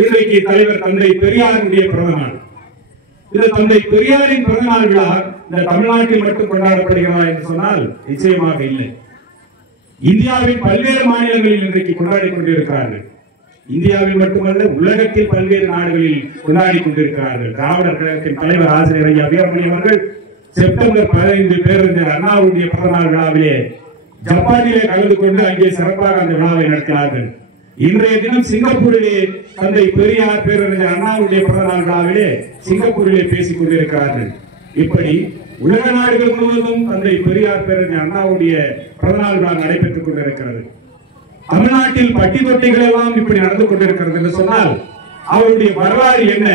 இன்றைக்கு தலைவர் தந்தை பெரியாருடைய பிறந்த நாள். இந்த தந்தை பெரியாரின் பிறந்த நாள் விழா இந்த தமிழ்நாட்டில் மட்டும் கொண்டாடப்படுகிறதா என்று சொன்னால் நிச்சயமாக இல்லை. இந்தியாவின் பல்வேறு மாநிலங்களில் இன்றைக்கு கொண்டாடி கொண்டிருக்கிறார்கள். இந்தியாவில் மட்டுமல்ல, உலகத்தில் பல்வேறு நாடுகளில் கொண்டாடி கொண்டிருக்கிறார்கள். திராவிடர் கழகத்தின் தலைவர் ஆசிரியர் ஐயா வீரமணி அவர்கள் செப்டம்பர் 15 பேரறிஞர் அண்ணாவுடைய பிறந்தநாள் விழாவிலே ஜப்பானிலே கலந்து கொண்டு அங்கே சிறப்பாக அந்த விழாவை நடத்தினார்கள். இன்றைய தினம் சிங்கப்பூரிலே தந்தை பெரியார் பேரறிஞர் அண்ணாவுடைய பிறந்தநாள் விழாவிலே சிங்கப்பூரிலே பேசிக் கொண்டிருக்கிறார்கள். இப்படி உலக நாடுகள் முழுவதும் தந்தை பெரியார் பேரறிஞர் அண்ணாவுடைய பிறந்தநாள் விழா நடைபெற்றுக் கொண்டிருக்கிறது. தமிழ்நாட்டில் பட்டி தொட்டிகள் எல்லாம் இப்படி நடந்து கொண்டிருக்கிறது என்று சொன்னால் அவருடைய வரலாறு என்ன,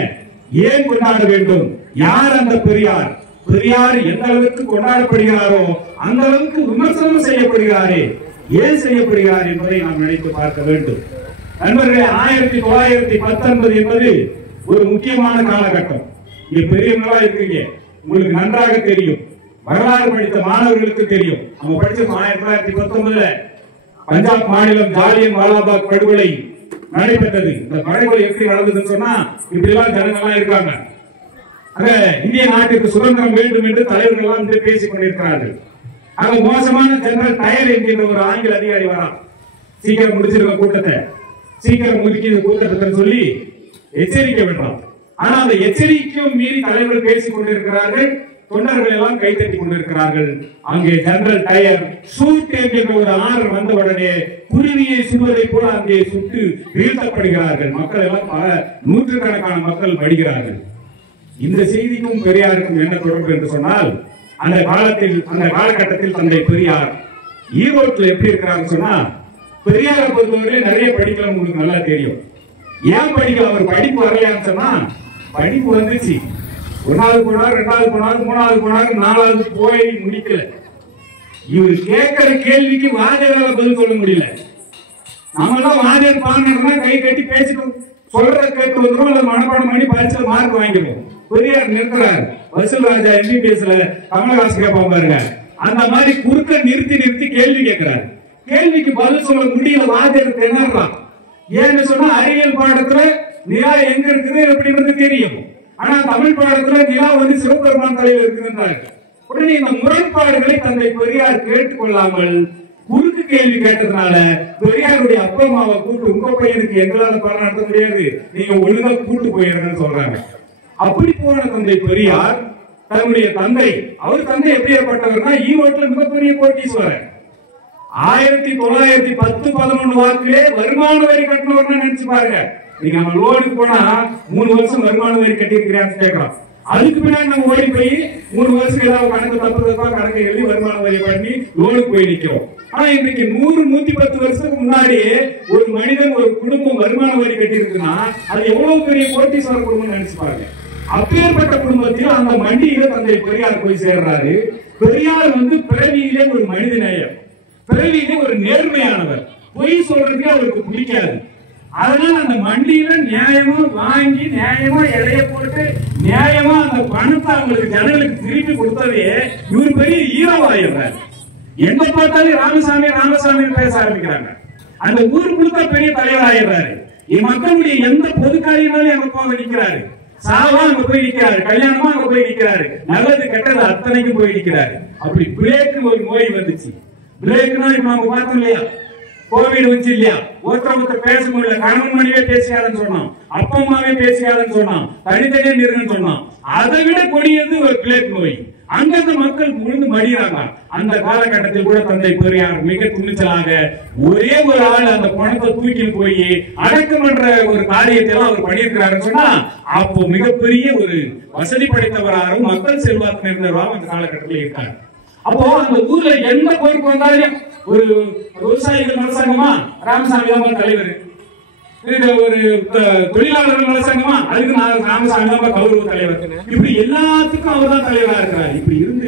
ஏன் கொண்டாட வேண்டும், யார் அந்த பெரியார், பெரியார் எந்த அளவுக்கு கொண்டாடப்படுகிறாரோ அந்த அளவுக்கு விமர்சனம் செய்யப்படுகிறாரே, ஏன் செய்யப்படுகிறார் என்பதை நாம் நினைத்து பார்க்க வேண்டும். நண்பர்களே, 1919 என்பது ஒரு முக்கியமான காலகட்டம். இங்க பெரியவங்களா இருக்கீங்க, உங்களுக்கு நன்றாக தெரியும். வரலாறு படித்த மாணவர்களுக்கு தெரியும். அவங்க படிச்ச 1919 பஞ்சாப் மாநிலம் ஜாலியன் வாலாபாக் படுகொலை நடைபெற்றது. இந்த படுகொலை எப்படி நடந்ததுன்னு சொன்னா இப்படி எல்லாம் ஜனங்கள்லாம் இருக்காங்க. அங்க இந்திய நாட்டுக்கு சுதந்திரம் வேண்டும் என்று தலைவர்கள் எல்லாம் பேசிக் கொண்டிருக்கிறார்கள். அங்க மோசமான ஜெனரல் டயர் என்கின்ற ஒரு ஆங்கில அதிகாரி வரா, சீக்கிரம் முடிச்சிருக்க கூட்டத்தை, சீக்கிரம் முடிக்கிற கூட்டத்தை சொல்லி எச்சரிக்கை விடுறான். ஆனா அந்த எச்சரிக்கையும் மீறி தலைவர்கள் பேசிக் கொண்டிருக்கிறார்கள். தொண்டர்கள் எல்லாம் கைத்தட்டி கொண்டிருக்கிறார்கள். அங்கே ஜெனரல் டயர் ஷூட் என்கின்ற ஒரு ஆர்டர் வந்தவுடனே குருவியை சுடுவதை போல அங்கே சுட்டு வீழ்த்தப்படுகிறார்கள். மக்கள் எல்லாம் பல நூற்றுக்கணக்கான மக்கள் மடிகிறார்கள். இந்த செய்திக்கும் பெரியாருக்கும் என்ன தொடர்பு என்று சொன்னால், அந்த காலகட்டத்தில் தந்தை பெரியார் ஈரோட்டில் எப்படி இருக்கிறார் சொன்னா, பெரியாரை பொறுத்தவரை நிறைய படிக்கலாம், உங்களுக்கு நல்லா தெரியும். ஏன் படிக்கல, அவர் படிப்பு வரலையான்னு சொன்னா, படிப்பு வந்துச்சு. 1வது போனார், 2வது போனார், 3வது போனார், 4வது போய் முடிக்கல. இவர் கேட்கிற கேள்விக்கு வாஜரால பதில் சொல்ல முடியல. நம்மளாம் வாஜர் பாருன்னா கை கட்டி பேசிட்டு சொல்றத கேட்டு வந்துடும், அல்லது மனப்பாடம் பண்ணி பரிசு மார்க் வாங்கிடுவோம். பெரியார் நிறுத்துறாரு. வசூல் ராஜா MBBSல கமலஹாசன் கேட்பாங்க பாருங்க, அந்த மாதிரி குறுக்க நிறுத்தி கேள்வி கேட்கிறாரு. கேள்விக்கு பதில் சொல்ல முடியல, வாஜர் திணறான். ஏன்னு சொன்னா அறிவியல் பாடத்துல நிலா எங்க இருக்குது அப்படின்றது தெரியும். ஆனா தமிழ் பாடத்துல நிலா சிவபெருமான் தலைவர் இருக்குன்றாங்க. உடனே இந்த முரண்பாடுகளை தந்தை பெரியார் கேட்டுக்கொள்ளாமல் குறுக்கு கேள்வி கேட்டதுனால பெரியாருடைய அப்பா அம்மாவை கூட்டு, உங்க பையனுக்கு எங்களால பாடம் நடத்த முடியாது, நீங்க ஒழுங்கா கூட்டு போயிருங்கன்னு சொல்றாங்க. அப்படி போன தந்தை பெரியார் தன்னுடைய தந்தை, அவர் தந்தை எப்படியாப்பட்டவர்னா ஈரோட்டில் மிகப்பெரிய கோட்டீஸ்வரர். 1910-11 வாக்கிலே வருமான வரி கட்டினவர்னு நினைச்சு பாருங்க. நீங்க நம்ம லோனுக்கு போனா 3 வருஷம் வருமான வரி கட்டி இருக்கிறான்னு கேட்கலாம். அதுக்கு பின்னாடி நம்ம ஓடி போய் 3 வருஷம் ஏதாவது கணக்கு தப்பு கணக்கு எழுதி வருமான வரி பண்ணி லோனுக்கு போய் நிக்கிறோம். ஆனா இன்னைக்கு 100-110 வருஷத்துக்கு முன்னாடியே ஒரு மனிதன், ஒரு குடும்பம் வருமான வரி கட்டி இருக்குன்னா அது எவ்வளவு பெரிய கோட்டீஸ்வர குடும்பம் நினைச்சு பாருங்க. அப்பேற்பட்ட குடும்பத்தில் அந்த மண்டியில தந்தை பெரியார் போய் சேர்றாரு. பெரியார் பிறவியிலே ஒரு மனித நேயம், பிறவியிலே ஒரு நேர்மையானவர். பொய் சொல்றதுக்கு அவருக்கு பிடிக்காது. அதனால அந்த மண்டியில நியாயமா வாங்கி, நியாயமா எடைய போட்டு, நியாயமா அந்த பணத்தை அவங்களுக்கு ஜனங்களுக்கு திருப்பி கொடுத்ததே இவர் பெரிய ஹீரோவாயிடுறாரு. எங்க பார்த்தாலும் ராமசாமி ராமசாமி பேச ஆரம்பிக்கிறாங்க. அந்த ஊர் முழுக்க பெரிய தலைவராயிடுறாரு. மக்களுடைய எந்த பொது காரியங்களும் அங்க போய் நிற்கிறாரு. சாவா அங்க போய் நிற்கிறாரு, கல்யாணமா அங்க போய் நிற்கிறாரு, நல்லது கெட்டது அத்தனைக்கும் போய் நிற்கிறாரு. அப்படி பிரேக் ஒரு நோய் வந்துச்சு. பிரேக்னா இப்ப நம்ம பார்த்தோம் இல்லையா, கோவிட் வந்துச்சு இல்லையா, ஒருத்தர் பேச முடியல, கணவன் மனைவியே பேசியாதுன்னு சொன்னான், அப்பா அம்மாவே பேசியாதுன்னு சொன்னான், தனித்தனியே நிறுன்னு சொன்னான். அதை விட கொடியது ஒரு பிளேக் நோய். அங்கிருந்து மக்கள் முழுந்து மடிகிறாங்க. அந்த காலகட்டத்தில் கூட தந்தை பெரியார் மிக துணிச்சலாக ஒரே ஒரு ஆள் அந்த பணத்தை தூக்கி போய் அடக்கம் என்ற ஒரு காரியத்தை எல்லாம் அவர் பண்ணியிருக்கிறாருன்னு சொன்னா, அப்போ மிகப்பெரிய ஒரு வசதி படைத்தவராகவும் மக்கள் செல்வாக்கு இருந்தவராகவும் அந்த காலகட்டத்தில் இருக்காங்க. அப்போ அந்த ஊர்ல எந்த பொறுப்பு வந்தாலும், ஒரு விவசாயிகள் நலசங்கமா ராமசாமி தான் தலைவர், ஒரு தொழிலாளர்கள் நலசங்கமா அதுக்கு ராமசாமி தான் கௌரவ தலைவர். இப்படி எல்லாத்துக்கும் அவர் தான் தலைவரா இருக்கிறார். இப்படி இருந்து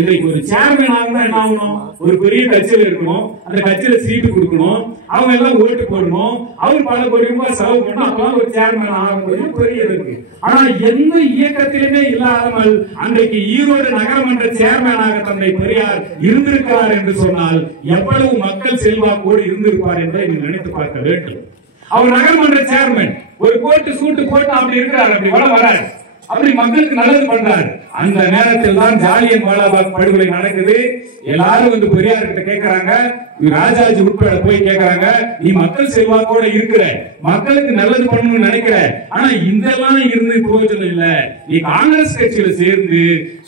இன்னைக்கு ஒரு சேர்மேன் ஆகணும், என்ன ஆகணும், ஒரு பெரிய கட்சியில இருக்கணும், அந்த கட்சியில சீட்டு கொடுக்கணும், அவங்க எல்லாம் ஓட்டு போடணும், அவர் பல கோடி ரூபாய் செலவு பண்ணணும், அப்பதான் ஒரு சேர்மேன் ஆகும்போது பெரிய இருக்கு. ஆனா எந்த இயக்கத்திலுமே இல்லாமல் அன்றைக்கு ஈரோடு நகரமன்ற சேர்மேனாக தந்தை பெரியார் இருந்திருக்கிறார் என்று சொன்னால் எவ்வளவு மக்கள் செல்வாக்கோடு இருந்திருப்பார் என்பதை நீங்கள் நினைத்து பார்க்க வேண்டும். அவர் நகரமன்ற சேர்மேன். கோட்டு சூட்டு போட்டு அப்படி இருக்கிறார், அப்படி வராரு, அப்படி மக்களுக்கு நல்லது பண்றாரு. அந்த நேரத்தில் தான் ஜாலியன் வாலாபாக் படுகொலை நடக்குது. எல்லாரும் வந்து பெரியார் கிட்ட கேட்கறாங்க, ராஜாஜி உட்பட போய் கேட்கறாங்க, நீ மக்கள் செல்வாக்கோட இருக்கிற, மக்களுக்கு நல்லது பண்ணணும்னு நினைக்கிற, ஆனா இதெல்லாம் இருந்து பிரயோஜனம் இல்ல, நீ காங்கிரஸ் கட்சியில சேர்ந்து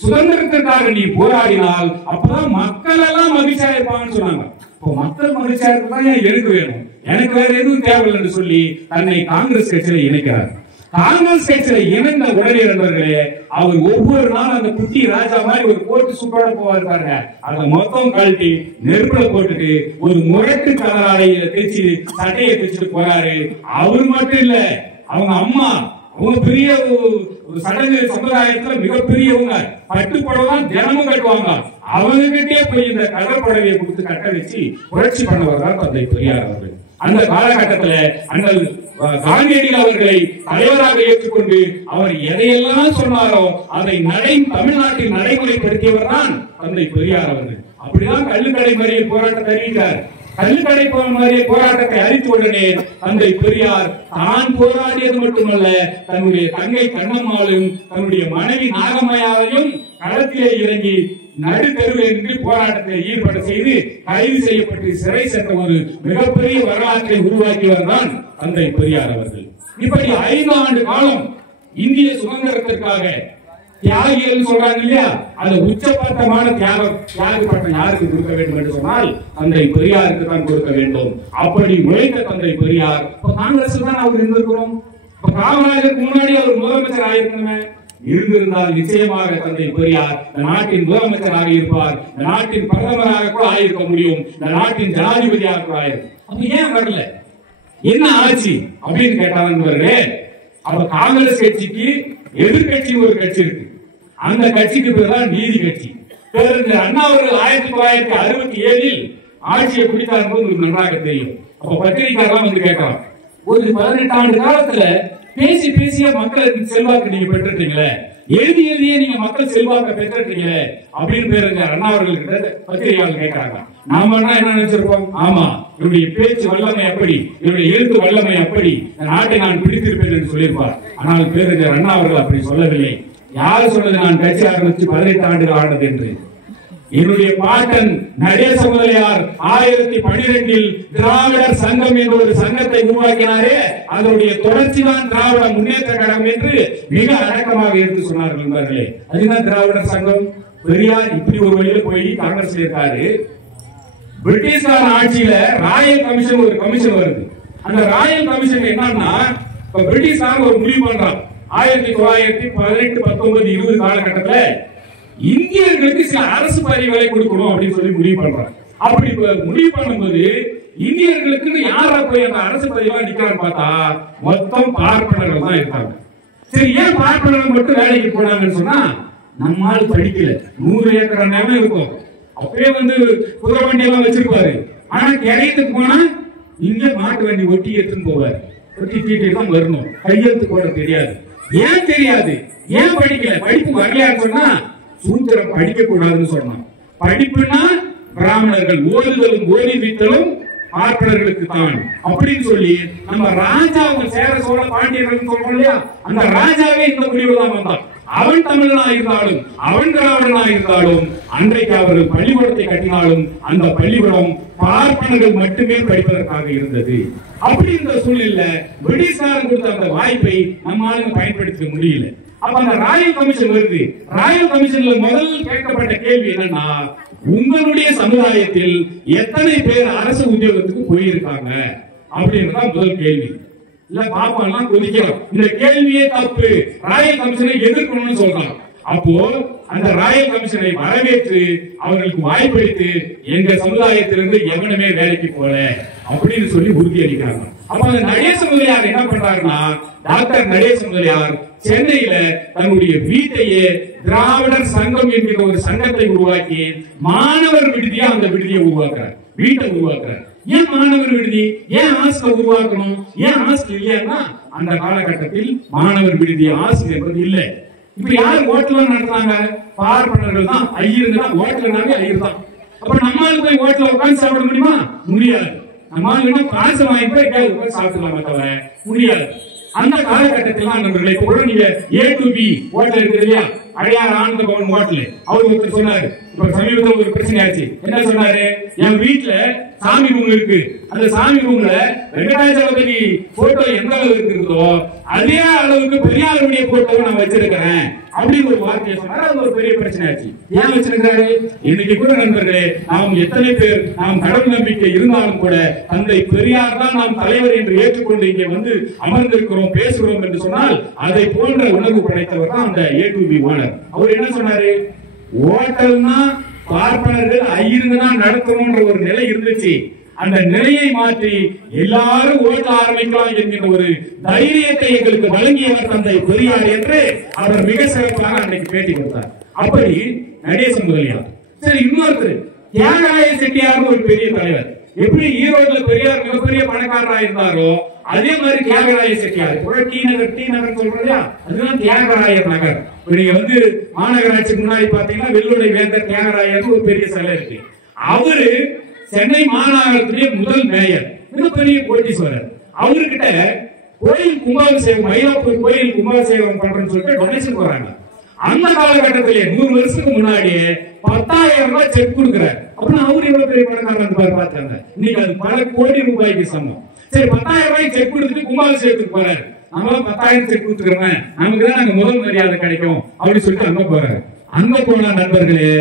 சுதந்திரத்திற்காக நீ போராடினால் அப்பதான் மக்கள் எல்லாம் மகிழ்ச்சியா இருப்பாங்கன்னு சொன்னாங்க. இப்போ மக்கள் மகிழ்ச்சியா இருக்கதான் எனக்கு வேணும், எனக்கு வேற எதுவும் தேவையில்லைன்னு சொல்லி தன்னை காங்கிரஸ் கட்சியில இணைக்கிறார். காங்கிரஸ் கட்சியில இணைந்த உடனே நண்பர்களே, அவர் ஒவ்வொரு நாள் அந்த குட்டி ராஜா மாதிரி ஒரு கோட்டு சூட்டோட போவாரு பாருங்க, அதை மொத்தம் கழட்டி நெருப்புல போட்டுட்டு ஒரு முரட்டு கலராடையில தைச்சு சட்டையை தைச்சுட்டு போறாரு. அவரு மட்டும் இல்ல, அவங்க அம்மா, அவங்க பெரிய சடங்கு சமுதாயத்துல மிகப்பெரியவங்க, பட்டு புடவை தான் தினமும் கட்டுவாங்க, அவங்க கிட்டே போய் இந்த கலர் புடவையை கொடுத்து கட்ட வச்சு புரட்சி பண்ணவர் தான் தந்தை பெரியார் அவர்கள். அந்த காலகட்டத்துல அண்ணல் காந்தியடிகள் அவர்களை தலைவராக ஏற்றுக்கொண்டு அவர் எதையெல்லாம் சொன்னாரோ அதை தமிழ்நாட்டில் நடைமுறைப்படுத்தியவர் தான் தந்தை பெரியார் அவர்கள். அப்படிதான் கள்ளுக்கடை மறியல் போராட்டத்தை அறிவித்தார். கள்ளுக்கடை மறியல் போராட்டத்தை அறிவித்த உடனே தந்தை பெரியார் தான் போராடியது மட்டுமல்ல, தன்னுடைய தங்கை கண்ணம்மாவையும் தன்னுடைய மனைவி நாகம்மையாவையும் களத்திலே இறங்கி நடுத்தருவில் நின்று போராட்டத்தில் ஈடுபட செய்து கைது செய்யப்பட்டு சிறை சென்ற ஒரு மிகப்பெரிய வரலாற்றை உருவாக்கியவர் தான் தந்தை பெரியார் அவர்கள். இப்படி 5 ஆண்டு காலம் இந்திய சுதந்திரத்திற்காக தியாகிகள் சொல்றாங்க இல்லையா, அந்த உச்சபட்சமான தியாக பட்டம் யாருக்கு கொடுக்க வேண்டும் என்று சொன்னால் தந்தை பெரியாருக்கு தான் கொடுக்க வேண்டும். அப்படி உழைத்த தந்தை பெரியார் இப்ப காங்கிரஸ் தான் அவர் இருந்திருக்கிறோம். இப்ப காமராஜருக்கு முன்னாடி அவர் முதலமைச்சர் ஆயிருக்கணுமே, இருந்திருந்தால் நிச்சயமாக தந்தை பெரியார் இந்த நாட்டின் முதலமைச்சராக இருப்பார், இந்த நாட்டின் பிரதமராக கூட ஆயிருக்க முடியும், இந்த நாட்டின் ஜனாதிபதியாக கூட ஆயிருக்கும். அப்ப ஏன் வரல, என்ன ஆச்சு அப்படின்னு கேட்டாங்க. அப்ப காங்கிரஸ் கட்சிக்கு எதிர்கட்சி ஒரு கட்சி இருக்கு, அந்த கட்சிக்கு பேர்தான் நீதி கட்சி. பேரறிஞர் அண்ணா அவர்கள் 1967 ஆட்சியை பிடித்தார் என்பது உங்களுக்கு நன்றாக தெரியும். அப்ப பத்திரிகையாளர் வந்து கேட்கலாம், ஒரு 18 ஆண்டு காலத்துல பேசி பேசிய மக்களுக்கு செல்வாக்கு நீங்க பெற்றுட்டீங்களே, எழுதியே நீங்க மக்கள் செல்வாக்க பெற்றுட்டீங்களே அப்படின்னு பேரறிஞர் அண்ணா அவர்கள் கிட்ட பத்திரிகையாளர் கேட்கறாங்க. நாம என்ன நினைச்சிருக்கோம், ஆமா இவருடைய பேச்சு வல்லமை அப்படி, இவருடைய எழுத்து வல்லமை அப்படி, நாட்டை நான் பிடித்திருப்பேன் என்று சொல்லியிருப்பார். ஆனால் பேரறிஞர் அண்ணா அவர்கள் அப்படி சொல்லவில்லை. யார் சொன்னது நான் கட்சி ஆரம்பிச்சு 18 ஆண்டுகள் ஆனது என்று? என்னுடைய பாட்டன் நடேச முதலியார் 1012 திராவிடர் சங்கம் என்ற ஒரு சங்கத்தை உருவாக்கினாரே, அதனுடைய தொடர்ச்சி தான் திராவிட முன்னேற்ற கழகம் என்று மிக அடக்கமாக எடுத்து சொன்னார்கள் நண்பர்களே. அதுதான் திராவிடர் சங்கம். பெரியார் இப்படி ஒரு வழியில் போய் காங்கிரஸ் இருக்காரு. பிரிட்டிஷ்கார ஆட்சியில ராயல் கமிஷன் ஒரு கமிஷன் வருது. அந்த ராயல் கமிஷன் என்னன்னா, இப்ப பிரிட்டிஷ்காரன் ஒரு முடிவு பண்றான் 1918, 19, 20 காலகட்டத்துல இந்தியர்களுக்கு சில அரசு பதவிகளை கொடுக்கணும் அப்படின்னு சொல்லி முடிவு பண்றாங்க. அப்படி முடிவு பண்ணும்போது இந்தியர்களுக்கு யாரா போய் அந்த அரசு பதவியா நிக்கிறான்னு பார்த்தா மொத்தம் பார்ப்பனர்கள் தான் இருக்காங்க. சரி, ஏன் பார்ப்பனர்கள் மட்டும் வேலைக்கு போனாங்கன்னு சொன்னா, நம்மால் படிக்கல, 100 ஏக்கர் நிலம் இருக்கும், அப்பவே குதிரை வண்டி எல்லாம் வச்சிருப்பாரு. ஆனா கிரையத்துக்கு போனா இங்க மாட்டு வண்டி ஒட்டி எடுத்துன்னு போவாரு, ஒட்டி தீட்டி தான் வரணும், கையெழுத்து போட தெரியாது. ஏன் தெரியாது, ஏன் படிக்கல, படிப்பு வரலையான்னு சொன்னா சூத்திரம் படிக்க கூடாதுன்னு சொன்னான். படிப்புனா பிராமணர்கள் ஓதுதலும் ஓய்வித்தலும் பார்ப்பனர்களுக்கு தான் அப்படின்னு சொல்லி நம்ம ராஜா சேர சோழ பாண்டியர்கள் சொல்றோம் இல்லையா, அந்த ராஜாவே இந்த முடிவு தான் வந்தான். அவன் தமிழனா இருந்தாலும் அவன் திராவிடனா இருந்தாலும் அன்றைக்கு அவர்கள் பள்ளிக்கூடத்தை கட்டினாலும் அந்த பள்ளிக்கூடம் பார்ப்பனர்கள் மட்டுமே படிப்பதற்காக இருந்தது. அப்படி இந்த சூழ்நிலை பிரிட்டிஷ்காரன் கொடுத்த அந்த வாய்ப்பை நம்மால பயன்படுத்த முடியல. அப்ப அந்த ராயல் கமிஷன் வருது. ராயல் கமிஷன்ல முதல் கேட்கப்பட்ட கேள்வி என்னன்னா, உங்களுடைய சமுதாயத்தில் எத்தனை பேர் அரசு உத்தியோகத்துக்கு போயிருக்காங்க அப்படின்றதான் முதல் கேள்வி. இல்ல பாப்பாலாம் கொதிக்கிறோம், இந்த கேள்வியே தப்பு, ராயல் கமிஷனை எதிர்க்கணும்னு சொல்றாங்க. அப்போ அந்த ராயல் கமிஷனை வரவேற்று அவர்களுக்கு வாய்ப்பளித்து எங்க சமுதாயத்திலிருந்து எவனுமே வேலைக்கு போல அப்படின்னு சொல்லி உறுதி அளிக்கிறாங்க. அப்ப அந்த நடேச முதலியார் என்ன பண்றாருன்னா, டாக்டர் நடேச முதலியார் சென்னையில தன்னுடைய வீட்டையே திராவிடர் சங்கம் என்கிற ஒரு சங்கத்தை உருவாக்கி மாணவர் விடுதியா அந்த விடுதியை உருவாக்குறார், வீட்டை உருவாக்குறார். ஏன் மாணவர் விடுதி, ஏன் ஹாஸ்டல் உருவாக்கணும், ஏன் ஹாஸ்டல் இல்லையா? அந்த காலகட்டத்தில் மாணவர் விடுதி ஹாஸ்டல் என்பது இல்லை. இப்ப யார் ஹோட்டல் நடத்துறாங்க? பார்ப்பனர்கள் தான். ஐயருங்க தான் ஹோட்டல்னாலே ஐயர் தான். அப்ப நம்மளுக்கு போய் ஹோட்டல்ல உட்கார்ந்து சாப்பிட முடியுமா? முடியாது. நம்மளுக்கு காசு வாங்கி போய் உட்கார்ந்து சாப்பிடலாமே தவிர முடியாது. அந்த காலகட்டத்தில் தான் நண்பர்களே, இப்ப கூட நீங்க A2B ஹோட்டல் இருக்குது இல்லையா, அடையார் ஆனந்த பவன் ஹோட்டல், அவர் ஒருத்தர் சொன்னாரு, இப்ப சமீபத்தில் ஒரு பிரச்சனை ஆச்சு. என்ன சொன்னாரு, என் வீட்டுல சாமி ரூம் இருக்கு, அந்த சாமி ரூம்ல வெங்கடாஜலபதி போட்டோ எந்த அளவுக்கு இருக்குதோ அதே அளவுக்கு பெரியாருடைய போட்டோவை நான் வச்சிருக்கிறேன் அப்படின்னு ஒரு வார்த்தையை சொன்னாரு. அது ஒரு பெரிய பிரச்சனை ஆச்சு. ஏன் வச்சிருக்காரு? இன்னைக்கு கூட நண்பர்களே, நாம் எத்தனை பேர் நாம் கடவுள் நம்பிக்கை இருந்தாலும் கூட தந்தை பெரியார் தான் நாம் தலைவர் என்று ஏற்றுக்கொண்டு இங்கே வந்து அமர்ந்திருக்கிறோம், பேசுகிறோம் என்று சொன்னால் அதை போன்ற உணர்வு படைத்தவர் தான் அந்த A2B ஓனர். அவர் என்ன சொன்னாரு, ஹோட்டல்னா பார்ப்பனர்கள் ஐயருங்க தான் நடத்தணும்ன்ற ஒரு நிலை இருந்துச்சு, அந்த நிலையை மாற்றி எல்லாரும் ஓட்ட ஆரம்பிக்கலாம் என்கிற ஒரு தைரியத்தை எங்களுக்கு வழங்கியவர் தந்தை பெரியார் என்று அவர் மிக சிறப்பாக அன்னைக்கு பேட்டி கொடுத்தார். அப்படி நடேசன் முதலியார். சரி, இன்னொருத்தர் தியாகராய செட்டியார் ஒரு பெரிய தலைவர். எப்படி ஈரோடுல பெரியார் மிகப்பெரிய பணக்காரராக இருந்தாரோ அதே மாதிரி தியாகராய செட்டியார், டி நகர் சொல்றதா, அதுதான் தியாகராயர் நகர். நீங்க வந்து மாநகராட்சிக்கு முன்னாடி பாத்தீங்கன்னா வெள்ளுடை வேந்தர் தியாகராயர் ஒரு பெரிய சிலை இருக்கு. அவரு சென்னை மாநகரத்துடைய முதல் மேயர், மிகப்பெரிய கோட்டீஸ்வரர். அவர்கிட்ட கோயில் கும்பாபிஷேகம், மயிலாப்பூர் கோயில் கும்பாபிஷேகம் பண்றேன்னு சொல்லிட்டு டொனேஷன் போறாங்க. அந்த காலகட்டத்திலே 100 வருஷத்துக்கு முன்னாடியே 10,000 ரூபாய் செக் கொடுக்கிறார். அப்படின்னா அவரு எவ்வளவு பெரிய பணக்காரர் பார்த்தாங்க. இன்னைக்கு அது பல கோடி ரூபாய்க்கு சமம். சரி, 10,000 ரூபாய்க்கு செக் கொடுத்துட்டு கும்பாபிஷேகத்துக்கு போறாரு. நம்மளாம் 10,000 செக் கொடுத்துக்கிறேன், நமக்கு தான் நாங்க முதல் மரியாதை கிடைக்கும் அப்படின்னு சொல்லிட்டு அங்க போறாரு. அங்க போன நண்பர்களே,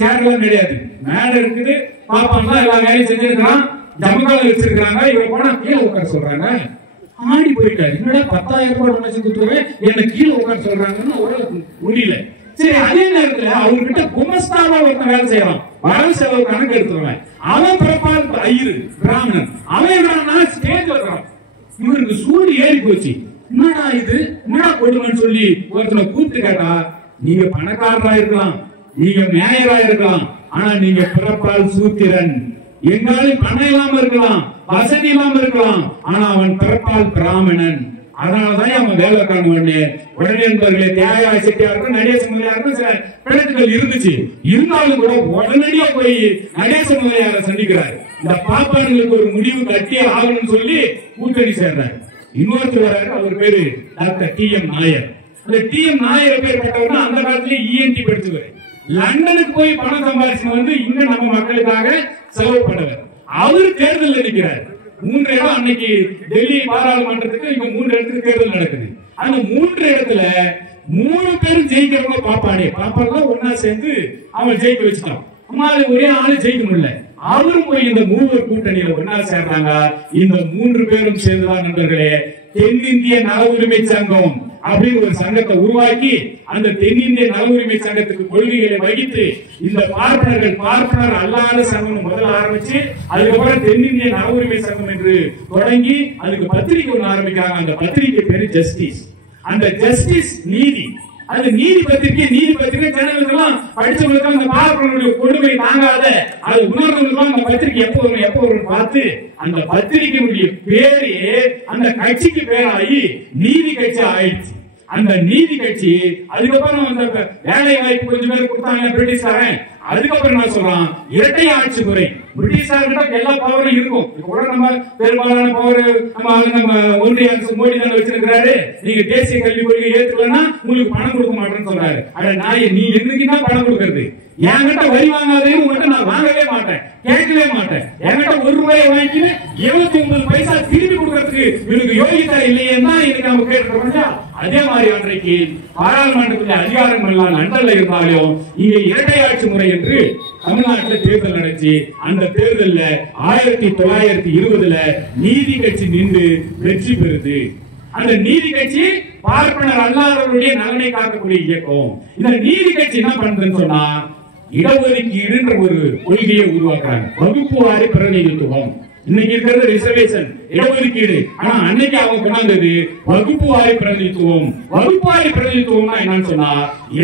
சேர்லாம் கிடையாது, மேடை இருக்குது, பாப்பாங்க எல்லா வேலையும் செஞ்சிருக்கிறான், ஜமக்கால வச்சிருக்காங்க. இவங்க போனா கீழே உட்கார சொல்றாங்க. ஆடி போயிட்டாரு, என்னடா 10,000 ரூபாய் டொனேஷன் கொடுத்துருவேன், என்ன கீழே உட்கார சொல்றாங்கன்னு ஒரு முடியல. சரி, அதே நேரத்துல அவர்கிட்ட குமஸ்தாவா ஒருத்தன் வேலை செய்யலாம், வரவு செலவு கணக்கு எடுத்துருவேன். அவன் பிறப்பால் ஐயரு பிராமணன், அவன் ஸ்டேஜ் வைக்கிறான். இவருக்கு சூடு ஏறி போச்சு. என்னடா இது, என்னடா கொடுமைன்னு சொல்லி ஒருத்தனை கூப்பிட்டு கேட்டா, நீங்க பணக்காரரா இருக்கலாம், நீங்க மேயரா இருக்கலாம், ஆனா நீங்க பிறப்பால் சூத்திரன். எங்காலும் பணம் இல்லாம இருக்கலாம், வசதி இல்லாம இருக்கலாம், ஆனா அவன் பிறப்பால் பிராமணன். அதனாலதான் அவன் வேலை காணுவானே. உடனே நண்பர்களே, தியாகராய செட்டியாருக்கும் நடேசன் முதலியாருக்கும் சில பிணக்குகள் இருந்துச்சு. இருந்தாலும் கூட உடனடியா போய் நடேசன் முதலியாரை சந்திக்கிறார். இந்த பாப்பாங்களுக்கு ஒரு முடிவு கட்டியே ஆகணும்னு சொல்லி கூட்டணி சேர்றாரு. இன்னொருத்தர், அவர் பேரு டாக்டர் TM நாயர். அந்த TM நாயர் பேர் பட்டவர்னா அந்த காலத்திலே ENT படிச்சவர். லண்டனுக்கு போய் பணம் சம்பாதிச்சு வந்து இங்க நம்ம மக்களுக்காக செலவு பண்ணவர். அவர் தேர்தல் நிற்கிறார். 3 இடம் அன்னைக்கு டெல்லி பாராளுமன்றத்துக்கு இங்க 3 இடத்துக்கு தேர்தல் நடக்குது. அந்த 3 இடத்துல 3 பேரும் ஜெயிக்கிறவங்க பாப்பாலாம் ஒன்னா சேர்ந்து அவன் ஜெயிக்க வச்சுட்டான். அம்மால ஒரே ஆளு ஜெயிக்க முடியல. அவரும் போய் இந்த 3 கூட்டணியில ஒன்னா சேர்றாங்க. இந்த 3 பேரும் சேர்ந்துதான் நண்பர்களே தென்னிந்திய நல உரிமை சங்கம் அப்படின்னு ஒரு சங்கத்தை உருவாக்கி அந்த தென்னிந்திய நல உரிமை சங்கத்துக்கு கொள்கைகளை வகித்து இந்த பார்ப்பனர் அல்லாத சங்கம் முதல்ல ஆரம்பிச்சு அதுக்கப்புறம் தென்னிந்திய நல உரிமை சங்கம் என்று தொடங்கி அதுக்கு பத்திரிகை ஒன்று ஆரம்பிக்கிறாங்க. அந்த பத்திரிகை பேரு ஜஸ்டிஸ். அந்த ஜஸ்டிஸ் நீதி, அது நீதி பத்திரிகை சேனல்கள்லாம் படிச்சவங்களுக்கு அந்த பார்ப்பனருடைய கொடுமை தாங்காத அது உணர்வுகளும் அந்த பத்திரிகை எப்போ வரும் பார்த்து அந்த பத்திரிகையுடைய பேரே அந்த கட்சிக்கு பேராகி நீதி கட்சி ஆயிடுச்சு. அந்த நீதி கட்சி அதுக்கப்புறம் அந்த வேலை வாய்ப்பு கொஞ்சம் பேர் கொடுத்தாங்க பிரிட்டிஷ்காரன். அதுக்கப்புறம் நான் சொல்றான் இரட்டை ஆட்சி முறை. பிரிட்டிஷ்காரர்கிட்ட எல்லா பவரும் இருக்கும். கூட நம்ம பெரும்பாலான பவர் நம்ம ஒன்றிய அரசு மோடி தானே வச்சிருக்கிறாரு. நீங்க தேசிய கல்வி கொள்கை ஏற்றுக்கலன்னா உங்களுக்கு பணம் கொடுக்க மாட்டேன்னு சொல்றாரு. அட நாய், நீ என்னைக்குதான் பணம் கொடுக்கறது? என்கிட்ட வரி வாங்காதையும் உங்கள்கிட்ட நான் வாங்கவே மாட்டேன், கேட்கவே மாட்டேன். என்கிட்ட 1 ரூபாயை வாங்கி 79 பைசா திருப்பி கொடுக்கறதுக்கு எனக்கு யோகிதா இல்லையேன்னா இன்னைக்கு நம்ம கேட்டுருக்கோம். அதே மாதிரி அன்றைக்கு பாராளுமன்றத்தில் அதிகாரம் எல்லாம் லண்டன்ல இருந்தாலும் இங்க இரட்டை ஆட்சி முறை என்று தமிழ்நாட்டில் தேர்தல் நடந்துச்சு. அந்த தேர்தல்ல 1920 நீதி கட்சி நின்று வெற்றி பெறுது. அந்த நீதி கட்சி பார்ப்பனர் அல்லாதவருடைய நலனை காக்கக்கூடிய இயக்கம். இந்த நீதி கட்சி என்ன பண்றதுன்னு சொன்னா இடஒதுக்கீடுன்ற ஒரு கொள்கையை உருவாக்குறாங்க. வகுப்பு வாரி பிரதிநிதித்துவம். இன்னைக்கு இருக்கிறது ரிசர்வேஷன், இடஒதுக்கீடு. ஆனா அன்னைக்கு அவங்க கொண்டாந்தது வகுப்பு வாரி பிரதிநிதித்துவம். வகுப்பு வாரி பிரதிநிதித்துவம்னா என்னன்னு சொன்னா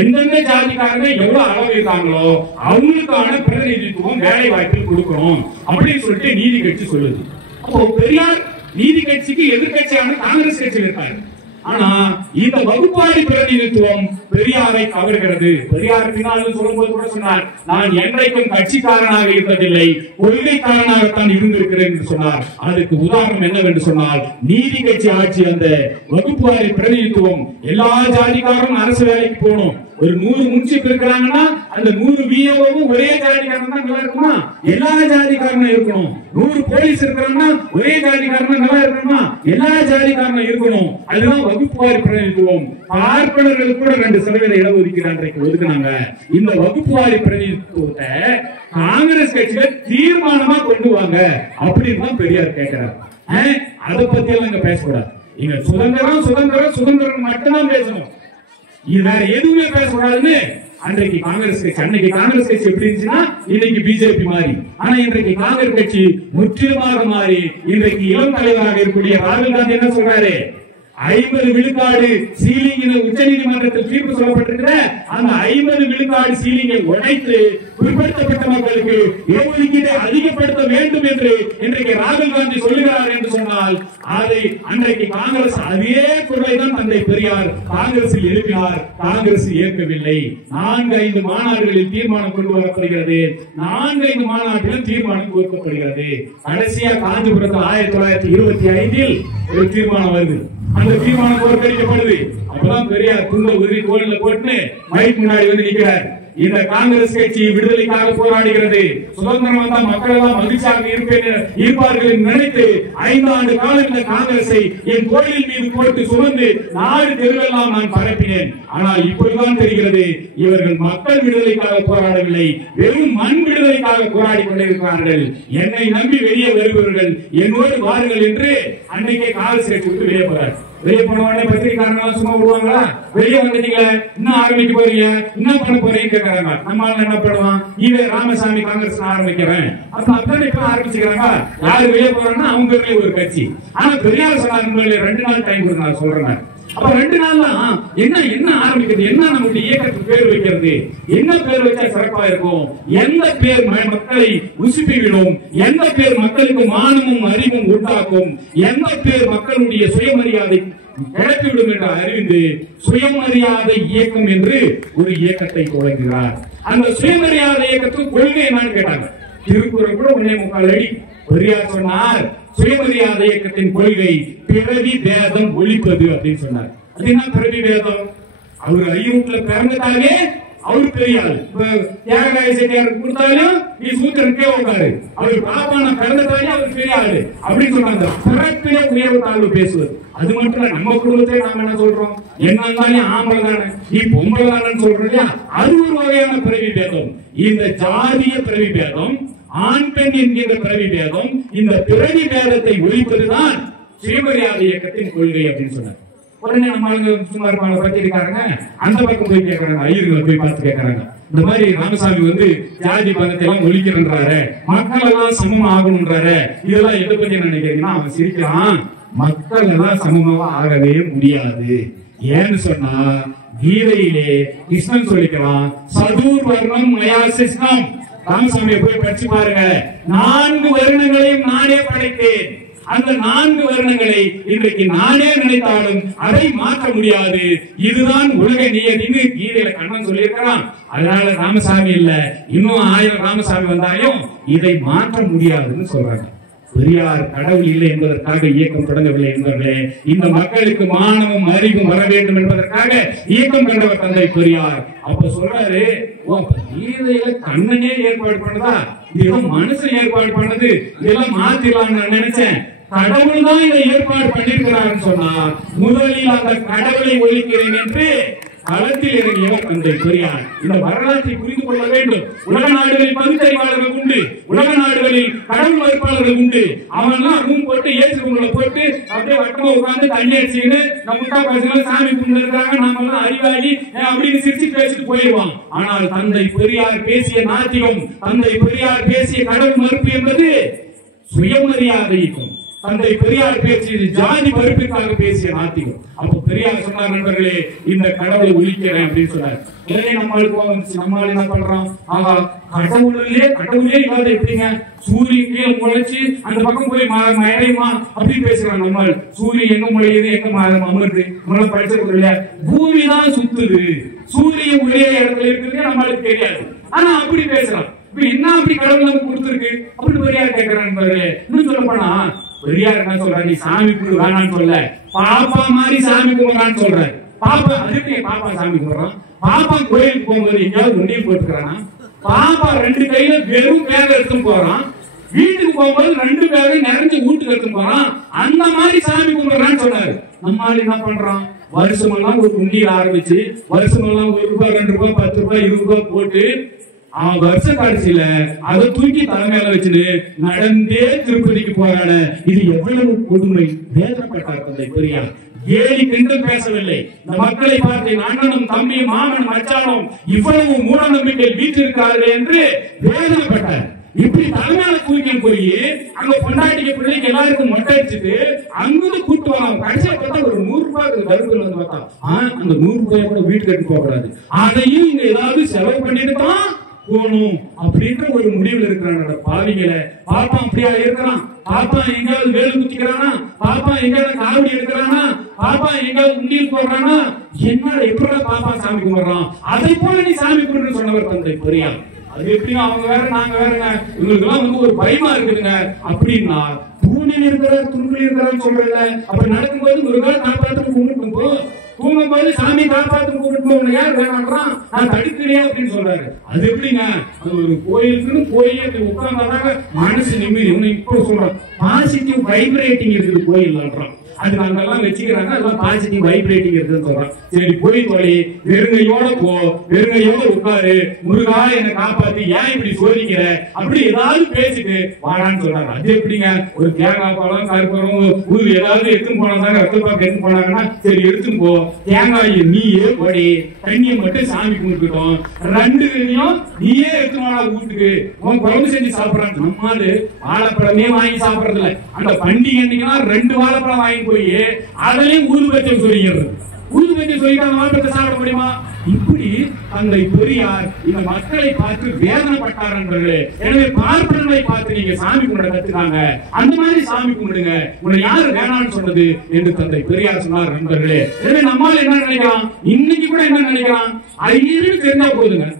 எந்தெந்த ஜாதிக்காரங்க எவ்வளவு அளவு இருக்காங்களோ அவங்களுக்கான பிரதிநிதித்துவம் வேலை வாய்ப்பில் கொடுக்கணும் அப்படின்னு சொல்லிட்டு நீதி கட்சி சொல்லுது. அப்போ பெரியார் நீதி கட்சிக்கு எதிர்கட்சியான காங்கிரஸ் கட்சியில் இருக்காரு. ஆனா இந்த வகுப்பாரி பிரதிநிதித்துவம் பெரியாரை கவர்கிறது. பெரியார் பின்னால் சொல்லும்போது கூட சொன்னார், நான் என்றைக்கும் கட்சிக்காரனாக இருந்ததில்லை, கொள்கைக்காரனாகத்தான் இருந்திருக்கிறேன் என்று சொன்னார். அதுக்கு உதாரணம் என்னவென்று சொன்னால், நீதி கட்சி ஆட்சி அந்த வகுப்பாரி பிரதிநிதித்துவம். எல்லா ஜாதிக்காரரும் அரசு வேலைக்கு போகணும். ஒரு 100 முன்சிப் இருக்கிறாங்கன்னா அந்த 100 விஏஓவும் ஒரே ஜாதிக்காரன் தான் நல்லா இருக்குமா? எல்லா ஜாதிக்காரனும் இருக்கணும். 100 போலீஸ் இருக்கிறாங்கன்னா ஒரே ஜாதிக்காரன் நல்லா இருக்கணுமா? எல்லா ஜாதிக்காரனும் இருக்கணும். அதுதான் வகுப்புவாரி பிரதிநிதித்துவம். பார்ப்பனர்களுக்கு கூட 2% இடஒதுக்கீடு அன்றைக்கு ஒதுக்குனாங்க. இந்த வகுப்புவாரி பிரதிநிதித்துவத்தை காங்கிரஸ் கட்சியில தீர்மானமா கொண்டு வாங்க அப்படின்னு தான் பெரியார் கேட்கிறார். அதை பத்தி எல்லாம் இங்க பேசக்கூடாது. இங்க சுதந்திரம் சுதந்திரம் சுதந்திரம் மட்டும்தான் பேசணும். வேற எதுவுமே பேசக்கூடாதுன்னு அன்றைக்கு காங்கிரஸ் கட்சி, அன்னைக்கு காங்கிரஸ் கட்சி எப்படி இருந்துச்சுன்னா இன்னைக்கு பிஜேபி மாறி, ஆனா இன்றைக்கு காங்கிரஸ் கட்சி முற்றிலுமாக மாறி இன்றைக்கு இளம் தலைவராக இருக்கக்கூடிய ராகுல் காந்தி என்ன சொல்றாரு? 50 விழுக்காடு சீலிங் உச்ச நீதிமன்றத்தில் தீர்ப்பு சொல்லப்பட்டிருக்கிற அந்த 50 விழுக்காடு சீலிங்கை உடைத்து பிற்படுத்தப்பட்ட மக்களுக்கு இடஒதுக்கீட்டை அதிகப்படுத்த வேண்டும் என்று இன்றைக்கு ராகுல் காந்தி சொல்லுகிறார் என்று சொன்னால், அதை அன்றைக்கு காங்கிரஸ் அதே குரலைதான் தந்தை பெரியார் காங்கிரஸில் எழுப்பினார். காங்கிரஸ் ஏற்கவில்லை. 4-5 மாநாடுகளில் தீர்மானம் கொண்டு வரப்படுகிறது. 4-5 மாநாட்டிலும் தீர்மானம் கொடுக்கப்படுகிறது. கடைசியா காஞ்சிபுரத்தில் 1925 ஒரு தீர்மானம் வருது. அந்த தீர்மானம் தோற்கடிக்கப்படுது. அப்பதான் பெரியார் துண்ட உதவி கோயில போட்டு மைக் முன்னாடி வந்து நிற்கிறார். இந்த காங்கிரஸ் கட்சி விடுதலைக்காக போராடுகிறது. சுதந்திரம் வந்தா மக்கள் எல்லாம் மகிழ்ச்சியாக இருப்பார்கள் என்று நினைத்து 5 ஆண்டு காலம் இந்த காங்கிரஸை என் கோயில் மீது போட்டு சுமந்து நாடு தெருவெல்லாம் நான் பரப்பினேன். ஆனால் இப்பொழுதுதான் தெரிகிறது, இவர்கள் மக்கள் விடுதலைக்காக போராடவில்லை, வெறும் மண் விடுதலைக்காக போராடி கொண்டிருக்கிறார்கள். என்னை நம்பி வெளியே வருபவர்கள் என்னோடு வாருங்கள் என்று அன்றைக்கே காங்கிரஸ் கட்சி விட்டு வெளியே போறார். வெளியே போன உடனே பத்திரிகையாளர்கள் சும்மா விடுவாங்களா? வெளியே வந்துட்டீங்களா, இன்னும் ஆரம்பிக்க போறீங்க, என்ன பண்ண போறீங்க கேட்கறாங்க. நம்மளால என்ன பண்ணுவான், இவ ராமசாமி காங்கிரஸ் ஆரம்பிக்கிறேன் அப்பதான் இப்ப ஆரம்பிச்சுக்கிறாங்க. யாரு வெளியே போறாங்கன்னா அவங்க பேர்ல ஒரு கட்சி. ஆனா பெரியார் சொன்னார் 2 நாள் டைம் கொடுங்க சொல்றேன். அப்ப 2 நாள்ல என்ன ஆரம்பிக்கிறது, என்ன நம்மளுடைய இயக்கத்துக்கு பேர் வைக்கிறது, என்ன பேர் வச்சா சிறப்பா இருக்கும், எந்த பேர் மக்களை உசுப்பிவிடும், எந்த பேர் மக்களுக்கு மானமும் அறிவும் உண்டாக்கும், எந்த பேர் மக்களுடைய சுயமரியாதை கிளப்பிவிடும் என்று அறிந்து சுயமரியாதை இயக்கம் என்று ஒரு இயக்கத்தை தொடங்குகிறார். அந்த சுயமரியாதை இயக்கத்துக்கு கொள்கை என்னன்னு கேட்டாங்க. திருக்குறள் கூட 1.25 அடி. பெரியார் சொன்னார், சுயமரியாதை இயக்கத்தின் கொள்கை பிறவி பேதம் ஒழிப்பது அப்படின்னு சொன்னார். அது என்ன பிறவி பேதம்? அவர் ஐயூர்ல பிறந்துட்டாலே அவரு பெரியாள். தியாகராய செட்டியாருக்கு கொடுத்தாலும் நீ சூத்திரனுக்கே உட்காரு. அவர் பாப்பான பிறந்துட்டாலே அவர் பெரியாள் அப்படின்னு சொன்னாங்க. பிறப்பிலே உயர்வு தாழ்வு பேசுவது. அது மட்டும் இல்ல, நம்ம குடும்பத்தை நாம என்ன சொல்றோம், என்ன ஆம்பளை தானே நீ பொம்பளை தானு சொல்றோம் இல்லையா? அது ஒரு வகையான பிறவி பேதம். இந்த ஜாதிய பிறவி பேதம், ஆண் பெண் என்கின்ற பிறவி பேதம், இந்த பிறவி பேதத்தை ஒழிப்பதுதான் சுயமரியாதை இயக்கத்தின் கொள்கை அப்படின்னு சொன்னார். உடனே நம்ம சும்மா இருப்பாங்க பத்திரிக்காரங்க, அந்த பக்கம் போய் கேட்கறாங்க, ஐயர்களை போய் பார்த்து கேட்கறாங்க, இந்த மாதிரி ராமசாமி வந்து ஜாதி பதத்தை எல்லாம் ஒழிக்கிறன்றாரு, மக்கள் எல்லாம் சமமா ஆகணும்ன்றாரு, இதெல்லாம் எதை பத்தி நினைக்கிறீங்கன்னா அவன் சிரிக்கிறான். மக்கள் எல்லாம் சமமாக ஆகவே முடியாது. ஏன்னு சொன்னா கீதையிலே கிருஷ்ணன் சொல்லிக்கிறான், சதூர் வர்ணம் மயா சிஸ்னம். ராமசாமியை போய் படிச்சு பாருங்க. 4 வருணங்களையும் நானே படைத்தேன். அந்த 4 வருணங்களை இன்றைக்கு நானே நினைத்தாலும் அதை மாற்ற முடியாது. இதுதான் உலக நியதின்னு கீதையில கண்ணன் சொல்லியிருக்கிறான். அதனால ராமசாமி இல்ல, இன்னும் 1000 ராமசாமி வந்தாலும் இதை மாற்ற முடியாதுன்னு சொல்றாங்க. பெரியார் கடவுள் இல்லை என்பதற்காக இயக்கம் தொடங்கவில்லை என்பவர்களே. இந்த மக்களுக்கு மானமும் அறிவும் வர வேண்டும் என்பதற்காக இயக்கம் கண்டவர் தந்தை பெரியார். அப்ப சொல்றாரு, கீதையில கண்ணனே ஏற்பாடு பண்ணதா, இதெல்லாம் மனுஷன் ஏற்பாடு பண்ணது, இதெல்லாம் மாத்திடலாம் நான் நினைச்சேன். கடவுள் தான் இதை ஏற்பாடு பண்ணிருக்கிறார் சொன்னா, முதலில் அந்த கடவுளை ஒழிக்கிறேன் என்று களத்தில் இறங்கியவர் தந்தை பெரியார். இந்த வரலாற்றை புரிந்து கொள்ள வேண்டும். உலக நாடுகளில் பகுத்தறிவாளர்கள் உண்டு, உலக நாடுகளில் கடவுள் மறுப்பாளர்கள் உண்டு. அவன்லாம் ரூம் போட்டு ஏசி ரூம்ல போட்டு அப்படியே வட்டமா உட்கார்ந்து தண்ணி அடிச்சுன்னு நம்ம முட்டா பசங்க சாமி கும்பிடுறாங்க, நாம எல்லாம் அறிவாளி அப்படின்னு சிரிச்சு பேசிட்டு போயிடுவான். ஆனால் தந்தை பெரியார் பேசிய நாத்திகம், தந்தை பெரியார் பேசிய கடவுள் மறுப்பு என்பது சுயமரியாதைக்கும் தந்தை பெரியார் பேசியது ஜாதி மறுப்பிற்காக பேசிய நாத்திகம். அப்ப பெரியார் சொன்னார், நண்பர்களே, இந்த கடவுளை ஒழிக்கிறேன் அப்படின்னு சொன்னார். உடனே நம்மளால என்ன பண்றோம், ஆகா கடவுளே இல்லாத எப்படிங்க சூரியன் கீழே முளைச்சு அந்த பக்கம் போய் மறையுமா அப்படின்னு பேசுறாங்க. நம்ம சூரியன் எங்க முளையுது, எங்க அமருது, நம்மளால படிச்சிருக்கோம் இல்லையா? பூமி தான் சுத்துது, சூரியன் ஒரே இடத்துல இருக்குது நம்மளுக்கு தெரியாது. ஆனா அப்படி பேசுறான். இப்ப என்ன அப்படி கடவுள் நமக்கு கொடுத்துருக்கு அப்படின்னு பெரியார் கேட்கிறாங்க. இன்னும் சொல்ல போனா பெரியார் என்ன சொல்றாரு, நீ சாமி கும்பிடு வேணான்னு சொல்ல, பாப்பா மாதிரி சாமி கும்பிடுறான்னு சொல்றாரு. பாப்பா அதுக்கு பாப்பா சாமி கும்பிடுறான். பாப்பா கோயிலுக்கு போகும்போது எங்கேயாவது ஒன்றையும் போட்டுக்கிறானா? பாப்பா 2 கையில வெறும் பேக எடுத்துன்னு போறான். வீட்டுக்கு போகும்போது 2 பேரையும் நிறைஞ்சு வீட்டுக்கு எடுத்துன்னு போறான். அந்த மாதிரி சாமி கும்பிடுறான்னு சொன்னாரு. நம்மளால என்ன பண்றான், வருஷமெல்லாம் ஒரு உண்டியில் ஆரம்பிச்சு வருஷமெல்லாம் ₹1, ₹2, ₹10, ₹20 போட்டு வருஷ கடைசியில அதை தூக்கி தலைமையில வச்சுட்டு நடந்தே திருப்பதிக்கு போறான. இது எவ்வளவு கொடுமை! வேதனைப்பட்டார் தந்தை பெரியார். ஏறி கிண்டல் பேசவில்லை. இந்த மக்களை பார்த்து அண்ணனும் தம்பியும் மாமனும் மச்சானும் இவ்வளவு மூட நம்பிக்கை வீட்டிருக்கிறார்கள் என்று வேதனைப்பட்டார். இப்படி தலைமையில தூக்கி போய் அங்க பொண்டாட்டிக்கு பிள்ளைக்கு எல்லாருக்கும் மொட்டை அடிச்சுட்டு அங்கிருந்து கூட்டு வராங்க. கடைசியா பார்த்தா ஒரு ₹100 தருப்பு வந்து பார்த்தா அந்த ₹100 கூட வீட்டுக்கு எடுத்து போகக்கூடாது, அதையும் இங்க ஏதாவது செலவு பண்ணிட்டு தான் போகணும் அப்படின்ற ஒரு முடிவில் இருக்கிறாங்க. பாவிகளை பாப்பா அப்படியா இருக்கிறான், பாப்பா எங்கேயாவது வேலு குத்திக்கிறானா, பாப்பா எங்கேயாவது காவடி எடுக்கிறானா, பாப்பா எங்கேயாவது உண்டியில் போடுறானா, என்ன எப்படி பாப்பா சாமி கும்பிடுறான், அதை போல நீ சாமி கும்பிடுன்னு சொன்னவர் தந்தை பெரியார். அது எப்படியும் அவங்க வேற நாங்க வேறங்க, இவங்களுக்கு எல்லாம் வந்து ஒரு பயமா இருக்குதுங்க. அப்படின்னா தூணில் இருக்கிறார் துணில் இருக்கிறான்னு சொல்றல, அப்ப நடக்கும்போது ஒரு கால காப்பாற்று கும்பிட்டு போ, தூங்கும்போது சாமி காப்பாற்று கூப்பிட்டு யார் வேணான்றான், நான் தடுக்கிறேன் அப்படின்னு சொல்றாரு. அது எப்படிங்க, அது ஒரு கோயிலுக்குன்னு போய் அப்படி உட்கார்ந்தாங்க மனசு நிம்மதி. இப்ப சொல்றான் பாசிட்டிவ் வைப்ரேட்டிங் இருக்குது கோயில்ன்றான். அது நாங்கெல்லாம் வச்சுக்கிறாங்க, எல்லாம் பாசிட்டிவ் வைப்ரேட்டிங் இருக்குன்னு சொல்றான். சரி போய் தொலை, வெறுங்கையோட போ, வெறுங்கையோட உட்காரு, முருகா என்னை காப்பாத்தி ஏன் இப்படி சோதிக்கிற அப்படி ஏதாவது பேசிட்டு வாடான்னு சொல்றாங்க. அது எப்படிங்க, ஒரு தேங்காய் பழம் கருப்பரம் ஊர் ஏதாவது எடுத்துன்னு போனாங்க, ரத்தப்பாக்கு எடுத்து போனாங்கன்னா சரி எடுத்துன்னு போ, தேங்காய் நீயே படி, தண்ணியை மட்டும் சாமி கும்பிட்டுட்டோம், 2 கையும் நீயே எடுத்துன்னு போனா வீட்டுக்கு, உன் குழம்பு செஞ்சு சாப்பிடறான். நம்மால வாழைப்பழமே வாங்கி சாப்பிடறது இல்லை. அந்த பண்டிகை அன்னைக்குன்னா 2 வாழைப்பழம் வாங்கி போய் அதையும் ஊதுபத்தி சொல்லிடுறது. ஊதுபத்தி சொல்லிட்டு வாழைப்பழத்தை சாப்பிட முடியுமா? இப்படி தந்தை பெரியார் இந்த மக்களை பார்த்து வேதனைப்பட்டார் நண்பர்களே. எனவே பார்ப்பனர்களை பார்த்து நீங்க சாமி கும்பிட கத்துக்காங்க, அந்த மாதிரி சாமி கும்பிடுங்க, உங்களை யாரு வேணாம்னு சொன்னது என்று தந்தை பெரியார் சொன்னார் நண்பர்களே. எனவே நம்மால என்ன நினைக்கலாம், இன்னைக்கு கூட என்ன நினைக்கலாம், ஐயரு தெரிஞ்சா போதுங்க,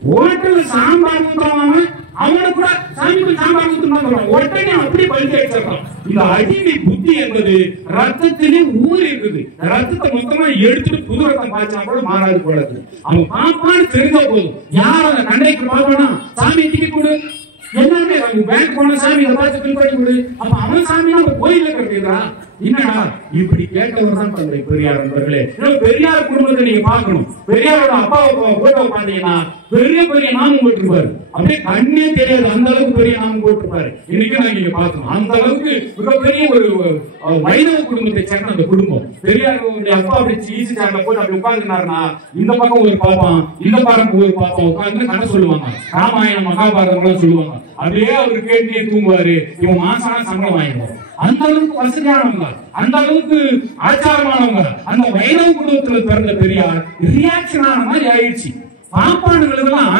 ஹோட்டல்ல சாம்பார் ஊத்துறவங்க அவனை கூட சாமிக்கு சாம்பார் ஊத்துறாங்க, உடனே அப்படி பல்டி அடிச்சிடறான். இந்த அடிமை புத்தி என்பது ரத்தத்திலே ஊறி இருக்குது. ரத்தத்தை மொத்தமா எடுத்துட்டு புது ரத்தம் பாய்ச்சா கூட மாறாது போலது. அவன் பாப்பான்னு தெரிஞ்ச போதும், யார் அந்த கண்டைக்கு பாப்பானா சாமி டிக்கெட் கொடு, எல்லாமே பேங்க் போன சாமி பார்த்து பின்பற்றி கொடு, அப்ப அவன் சாமி நம்ம கோயில கட்டுறா என்னடா இப்படி கேட்டவர் தான் தந்தை பெரியார் நண்பர்களே. பெரியார் குடும்பத்தை நீங்க பார்க்கணும். பெரியாரோட அப்பாவை போட்டோ பாத்தீங்கன்னா பெரிய பெரிய நாமம் போட்டிருப்பாரு, அப்படியே கண்ணே தெரியாது அந்த அளவுக்கு பெரிய நாமம் போட்டிருப்பாரு. இன்னைக்கு நாங்க இங்க பார்த்தோம், அந்த அளவுக்கு மிகப்பெரிய ஒரு வைணவ குடும்பத்தை சேர்ந்த அந்த குடும்பம். பெரியாருடைய அப்பா அப்படி ஈசி சேர்ந்த போட்டு அப்படி உட்கார்ந்துனாருன்னா இந்த பக்கம் ஒரு பாப்பான், இந்த பக்கம் ஒரு பாப்பா உட்கார்ந்து கண்ண சொல்லுவாங்க, ராமாயணம் மகாபாரதம் எல்லாம் சொல்லுவாங்க. அப்படியே அவரு கேட்டே தூங்குவாரு. இவன் மாசான சம்பளம் வாங்கிடுவார். அந்த அளவுக்கு வசதியானவங்க, அந்த அளவுக்கு ஆச்சாரமானவங்க. அந்த வைணவ குடும்பத்தில் பிறந்த பெரியார் ரியாக்ஷன் ஆன மாதிரி ஆயிடுச்சு. பாப்பானுங்களுக்கெல்லாம்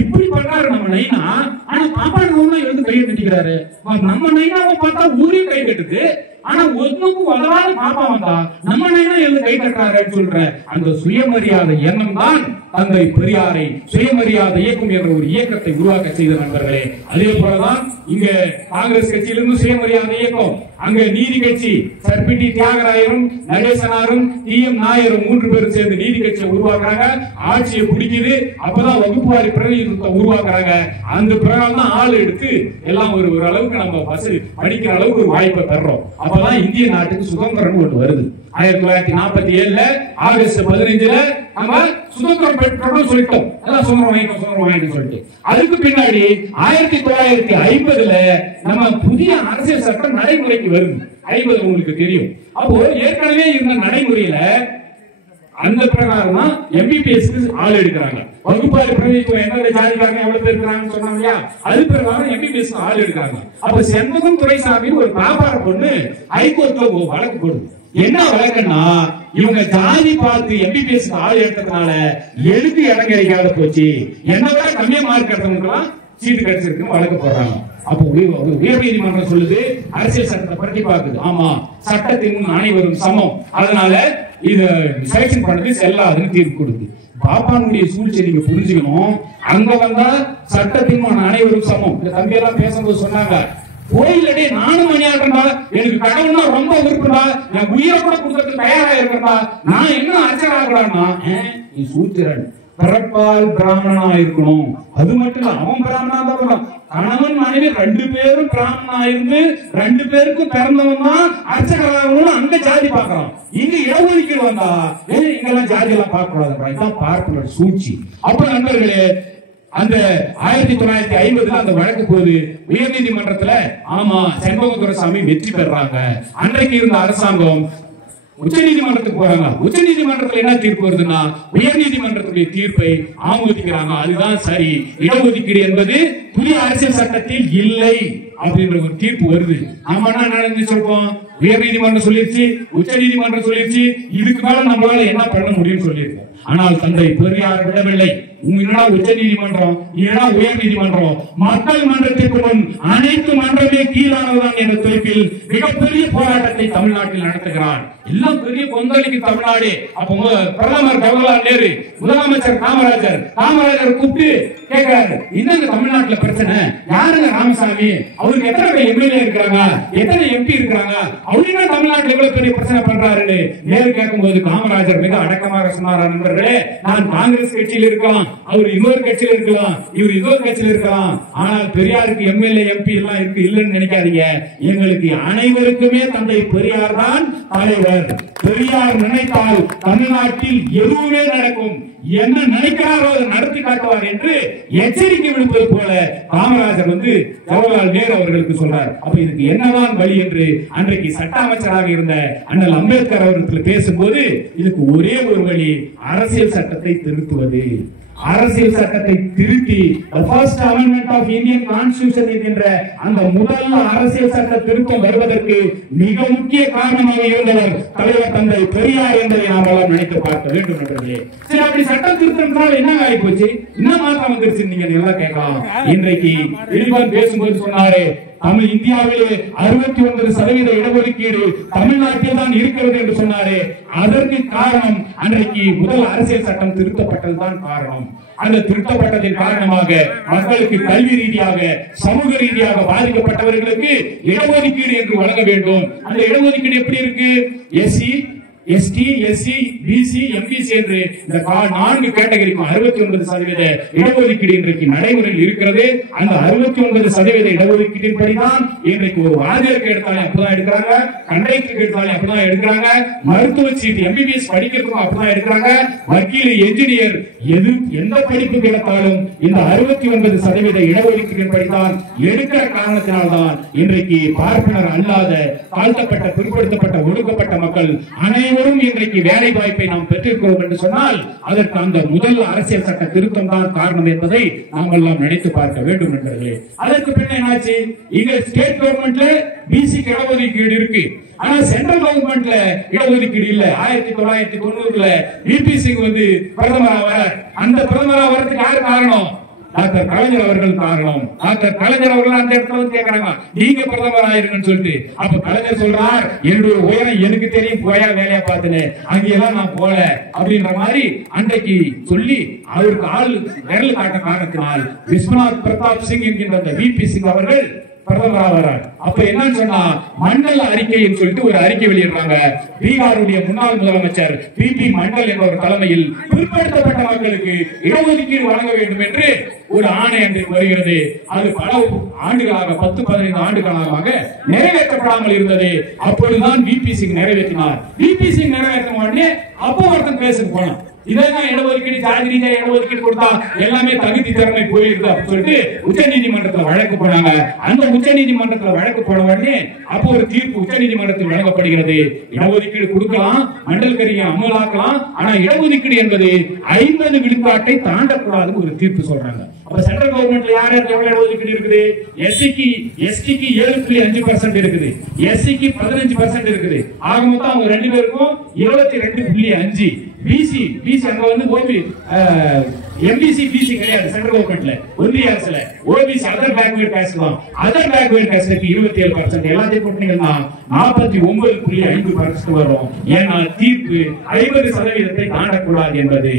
இப்படி பண்றாரு நம்ம நைனா. ஆனா பாப்பானுங்க எழுந்து கையை கட்டிக்கிறாரு. நம்ம நைனாவை பார்த்தா ஊரே கை கட்டுது. ஆனா ஒன்னுக்கும் வளராத பாப்பா வந்தா நம்ம நைனா எழுந்து கை கட்டுறாருன்னு சொல்ற அந்த சுயமரியாதை எண்ணம் தான் தந்தை பெரியாரை சுயமரியாதை இயக்கம் என்ற ஒரு இயக்கத்தை உருவாக்க செய்த நண்பர்களே. அதே போலதான் இங்க காங்கிரஸ் கட்சியிலிருந்து சுயமரியாதை இயக்கம், அங்க நீதி கட்சி சர்பிட்டி தியாகராயரும் நடேசனாரும் டி.எம். நாயரும் 3 பேரும் சேர்ந்து நீதி கட்சியை உருவாக்குறாங்க. ஆட்சியை பிடிக்குது. அப்பதான் வகுப்புவாரி பிரதிநிதித்துவம் உருவாக்குறாங்க. அந்த பிரகாரம் தான் ஆள் எடுத்து எல்லாம் ஒரு அளவுக்கு நம்ம வசதி படிக்கிற அளவுக்கு ஒரு வாய்ப்பை பெறோம். அப்பதான் இந்திய நாட்டுக்கு சுதந்திரம் ஒன்று வருது. 1947 ஆகஸ்ட் 15 நம்ம சுதந்திரம் பெற்றோம் சொல்லிட்டோம். எல்லாம் சுதந்திரம் வாங்கிட்டு சொல்லிட்டு அதுக்கு பின்னாடி 1950 நம்ம புதிய அரசியல் சட்டம் நடைமுறைக்கு வருது. 50 உங்களுக்கு தெரியும். அப்போ ஏற்கனவே இருந்த நடைமுறையில அந்த பிரகாரம் தான் MBBS ஆள் எடுக்கிறாங்க. வகுப்பாறு பிரதிநிதித்துவம் எந்த ஜாதிக்காரங்க எவ்வளவு பேர் இருக்காங்கன்னு சொன்னாங்க இல்லையா, அது பிரகாரம் MBBS ஆள் எடுக்கிறாங்க. அப்ப செண்பகம் துரைசாமி ஒரு வியாபார பொண்ணு ஹைகோர்ட்ல வழக்கு போடுது. என்ன வழக்குன்னா, இவங்க ஜாதி பார்த்து MBBS ஆள் எடுத்ததுனால எதுக்கு இடம் கிடைக்காத போச்சு, என்னோட கம்மியா மார்க் எடுத்தவங்கலாம் சீட்டு கிடைச்சிருக்கு வழக்கு போடுறாங்க. அப்போ உயர் நீதிமன்றம் சொல்லுது, அரசியல் சட்டத்தை பற்றி பார்க்குது. ஆமா, சட்டத்தின் முன் அனைவரும் சமம், அதனால இத செலக்ஷன் பண்ணது செல்லாதுன்னு தீர்ப்பு கொடுக்குது. பாப்பானுடைய சூழ்ச்சி நீங்க புரிஞ்சுக்கணும். அங்க வந்தா சட்டத்தின் முன் அனைவரும் சமம். இந்த தம்பி எல்லாம் பேசும்போது சொன்னாங்க, கோயிலடி நானும் மணியாடுறா, எனக்கு கடவுள்னா ரொம்ப விருப்பம்டா, நான் உயிரை கூட கொடுக்கறதுக்கு தயாரா இருக்கிறா, நான் என்ன அர்ச்சனாகிறான்னா, நீ சூத்திரன் பிறப்பால் பிராமணனா இருக்கணும். அது மட்டும் இல்ல, அவன் பிராமணா தான், கணவன் மனைவி 2 பேரும் பிராமணா இருந்து 2 பேருக்கும் பிறந்தவன் தான் அர்ச்சகராகணும்னு அங்க ஜாதி பாக்குறான். இங்க இடஒதுக்கீடு வந்தா இங்கெல்லாம் ஜாதி எல்லாம் பார்க்க கூடாது. இதுதான் பார்ப்பனர் சூழ்ச்சி. அப்ப நண்பர்களே, அந்த 1950 அந்த வழக்கு போது உயர் நீதிமன்றத்துல ஆமா செண்பகம் துரைசாமி வெற்றி பெறாங்க. அன்றைக்கு இருந்த அரசாங்கம் உச்ச நீதிமன்றத்துக்கு போறாங்க. உச்ச நீதிமன்றத்துல என்ன தீர்ப்பு வருதுன்னா, உயர் நீதிமன்றத்துடைய தீர்ப்பை ஆமோதிக்கிறாங்க. அதுதான் சரி, இடஒதுக்கீடு என்பது புதிய அரசியல் சட்டத்தில் இல்லை அப்படின்ற ஒரு தீர்ப்பு வருது. நாம என்ன நடந்து சொல்றோம், உயர் நீதிமன்றம் சொல்லிருச்சு, உச்ச நீதிமன்றம் சொல்லிருச்சு, இதுக்கு மேல நம்மளால என்ன பண்ண முடியும்னு சொல்லியிருக்கோம். ஆனால் தந்தை பெரியார் விடவில்லை. என்னடா உச்ச நீதிமன்றம், என்னடா உயர் நீதிமன்றம், மக்கள் மன்றத்திற்கு முன் அனைத்து மன்றமே கீழானதுதான் என்ற தலைப்பில் மிகப்பெரிய போராட்டத்தை தமிழ்நாட்டில் நடத்துகிறார். எல்லாம் பெரிய கொந்தளிக்கு தமிழ்நாடு. அப்ப பிரதமர் ஜவஹர்லால் நேரு, முதலமைச்சர் காமராஜர் கூப்பிட்டு கேட்கிறாரு, என்னங்க தமிழ்நாட்டுல பிரச்சனை, யாருங்க ராமசாமி, அவருக்கு எத்தனை எம்எல்ஏ இருக்கிறாங்க, எத்தனை MP இருக்கிறாங்க, அவருமே தமிழ்நாட்டில் எவ்வளவு பெரிய பிரச்சனை பண்றாருன்னு நேரு கேட்கும் போது காமராஜர் மிக அடக்கமாக சொன்னாரா, நண்பர்களே, நான் காங்கிரஸ் கட்சியில் இருக்கலாம், அவர் இன்னொரு கட்சியில் இருக்கலாம், இவர் இன்னொரு கட்சியில் இருக்கலாம், ஆனால் பெரியாருக்கு MLA MP எல்லாம் இருக்கு இல்லைன்னு நினைக்காதீங்க, எங்களுக்கு அனைவருக்குமே தந்தை பெரியார் தான் தலைவர். பெரியார் நினைத்தால் தமிழ்நாட்டில் எதுவுமே நடக்கும், என்ன நினைக்கிறாரோ அதை நடத்தி காட்டுவார் என்று எச்சரிக்கை விடுப்பது போல காமராஜர் ஜவஹர்லால் நேரு அவர்களுக்கு சொல்றார். அப்ப இதுக்கு என்னதான் வழி என்று அன்றைக்கு சட்ட அமைச்சராக இருந்த அண்ணல் அம்பேத்கர் அவர்கள் பேசும்போது, இதுக்கு ஒரே ஒரு வழி, அரசியல் சட்டத்தை திருத்துவது. அரசியல் சட்டத்தை திருத்தி first amendment of Indian constitution என்கின்ற அந்த முதல் அரசியல் சட்ட திருத்தம் வருவதற்கு மிக முக்கிய காரணமாக இருந்தவர் தலைவர் தந்தை பெரியார் என்பதை நாம் எல்லாம் நினைத்து பார்க்க வேண்டும் என்றே. சரி, அப்படி சட்டம் திருத்தம்னால என்ன ஆகி போச்சு, என்ன மாற்றம் வந்துருச்சு நீங்க நல்லா கேட்கலாம். இன்றைக்கு இழிவான் பேசும்போது சொன்னாரு, தமிழ் இந்தியாவிலே 69% இடஒதுக்கீடு தமிழ்நாட்டில் தான் இருக்கிறது என்று சொன்னாரே, அதற்கு காரணம் அன்றைக்கு முதல் அரசியல் சட்டம் திருத்தப்பட்டதுதான் காரணம். அந்த திருத்தப்பட்டதின் காரணமாக மக்களுக்கு கல்வி ரீதியாக சமூக ரீதியாக பாதிக்கப்பட்டவர்களுக்கு இடஒதுக்கீடு என்று வழங்க வேண்டும். அந்த இடஒதுக்கீடு எப்படி இருக்கு, SC ST SC BC MBC என்று இந்த 4 கேட்டகரிக்கும் 69% இடஒதுக்கீடு இன்றைக்கு நடைமுறையில் இருக்கிறது. அந்த 69% இடஒதுக்கீட்டின் படிதான் இன்றைக்கு ஒரு வாத்தியாருக்கு எடுத்தாலே அப்படிதான் எடுக்கிறாங்க, கண்டக்டருக்கு எடுத்தாலே அப்படிதான் எடுக்கிறாங்க, மருத்துவ சீட் MBBS படிக்கிறதுக்கும் அப்படிதான் எடுக்கிறாங்க, வக்கீல் என்ஜினியர் எந்த படிப்பு கிடைத்தாலும் இந்த 69% இடஒதுக்கீட்டின் படிதான் எடுக்கிற காரணத்தினால்தான் இன்றைக்கு பார்ப்பனர் அல்லாத தாழ்த்தப்பட்ட பிற்படுத்தப்பட்ட ஒடுக்கப்பட்ட மக்கள் அனைவரும் இன்றைக்கு வேலை வாய்ப்பை நாம் பெற்றிருக்கிறோம் என்று சொன்னால் அதற்கு அந்த முதல் அரசியல் சட்ட திருத்தம் தான் காரணம் என்பதை நாம் எல்லாம் நினைத்து பார்க்க வேண்டும் என்பதே. அதற்கு பின்ன என்னாச்சு, இங்க ஸ்டேட் கவர்மெண்ட்ல பிசிக்கு இடஒதுக்கீடு இருக்கு, ஆனா சென்ட்ரல் கவர்மெண்ட்ல இடஒதுக்கீடு இல்ல. 1990 VP சிங் பிரதமரா வர, அந்த பிரதமரா வரதுக்கு யாரு காரணம், டாக்டர் கலைஞர் அவர்கள் காரணம். டாக்டர் கலைஞர் அவர்கள் அந்த இடத்துல கேட்கறாங்க, நீங்க பிரதமர் ஆயிருங்கன்னு சொல்லிட்டு. அப்ப கலைஞர் சொல்றார், என்னுடைய உயரம் எனக்கு தெரியும், போயா வேலையா பார்த்துன்னு, அங்கெல்லாம் நான் போல அப்படின்ற மாதிரி அன்றைக்கு சொல்லி அவருக்கு ஆள் விரல் காட்ட காரணத்தினால் விஸ்வநாத் பிரதாப் சிங் என்கின்ற அந்த VP சிங் அவர்கள் பிரதமராக வரார். அப்ப என்ன சொன்னா, மண்டல அறிக்கைன்னு சொல்லிட்டு ஒரு அறிக்கை வெளியிடுறாங்க. பீகாருடைய முன்னாள் முதலமைச்சர் PP மண்டல் என்ற ஒரு தலைமையில் பிற்படுத்தப்பட்ட மக்களுக்கு இடஒதுக்கீடு வழங்க வேண்டும் என்று ஒரு ஆணை அன்றைக்கு வருகிறது. அது பல ஆண்டுகளாக 10-15 ஆண்டுகளாக நிறைவேற்றப்படாமல் இருந்தது. அப்பொழுதுதான் VP சிங் நிறைவேற்றினார். VP சிங் நிறைவேற்ற உடனே அப்போ ஒருத்தன் பேசுக்கு போனான், இதெல்லாம் இடஒதுக்கீடு ஜாதி ரீதியா இடஒதுக்கீடு கொடுத்தா எல்லாமே தகுதி திறமை போயிருக்கு அப்படின்னு சொல்லிட்டு உச்ச நீதிமன்றத்தில் வழக்கு போனாங்க. அந்த உச்ச நீதிமன்றத்தில் வழக்கு போன உடனே அப்போ ஒரு தீர்ப்பு உச்ச நீதிமன்றத்தில் வழங்கப்படுகிறது. இடஒதுக்கீடு கொடுக்கலாம், மண்டல் கரியை அமலாக்கலாம், ஆனா இடஒதுக்கீடு என்பது 50 விழுக்காட்டை தாண்டக்கூடாதுன்னு ஒரு தீர்ப்பு சொல்றாங்க. அப்ப சென்ட்ரல் கவர்மெண்ட்ல யாருக்கு எவ்வளவு இடஒதுக்கீடு இருக்குது? எஸ்சிக்கு 7.5% இருக்குது, எஸ்சிக்கு 15% இருக்குது. ஆக மொத்தம் அவங்க ரெண்டு பேருக்கும் 22.5. பிசி அங்க வந்து ஓபி எம்பிசி பிசி கிடையாது சென்ட்ரல் கவர்மெண்ட்ல, ஒன்றிய அரசுல ஓபிசி அதர் பேக்வேர்ட் காஸ்ட் தான். அதர் பேக்வேர்ட் காஸ்ட்க்கு 27%, எல்லாத்தையும் போட்டீங்கன்னா 49.5% வரும். ஏன்னா தீர்ப்பு 50% தாண்டக்கூடாது என்பது.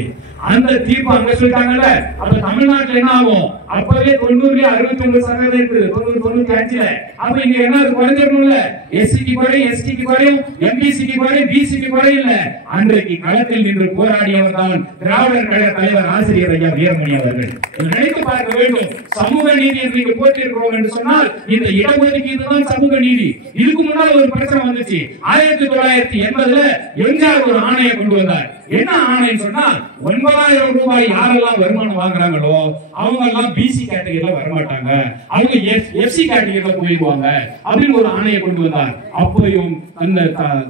அந்த தீர்ப்பு அங்க சொல்லிட்டாங்கல்ல. அப்ப தமிழ்நாட்டுல என்ன ஆகும்? அப்பவே 90ல 69% இருக்குது, 95ல. அப்ப இங்க என்ன குறைஞ்சிடணும்ல? எஸ்சிக்கு குறை, எஸ்டிக்கு குறையும், எம்பிசிக்கு குறை, பிசிக்கு குறை இல்ல. அன்றைக்கு களத்தில் நின்று போராடியவர் தான் திராவிடர் கழக தலைவர் ஆசிரியர் ஐயா வீரமணி அவர்கள். நினைத்து பார்க்க வேண்டும். சமூக நீதி என்று இங்கு போட்டிருக்கிறோம் என்று சொன்னால் இந்த இடஒதுக்கீடு தான் சமூக நீதி. இதுக்கு முன்னால் ஒரு பிரச்சனை வந்துச்சு. 1980ல எம்ஜிஆர் ஒரு ஆணையை கொண்டு வந்தார். என்ன ஆணைன்னு சொன்னா 9,000 ரூபாய் யாரெல்லாம் வருமானம் வாங்குறாங்களோ அவங்க எல்லாம் பிசி கேட்டகரியில வரமாட்டாங்க, அவங்க எஃப்சி கேட்டகரியில போயிடுவாங்க அப்படின்னு ஒரு ஆணையை கொண்டு வந்தார். அப்பையும் அந்த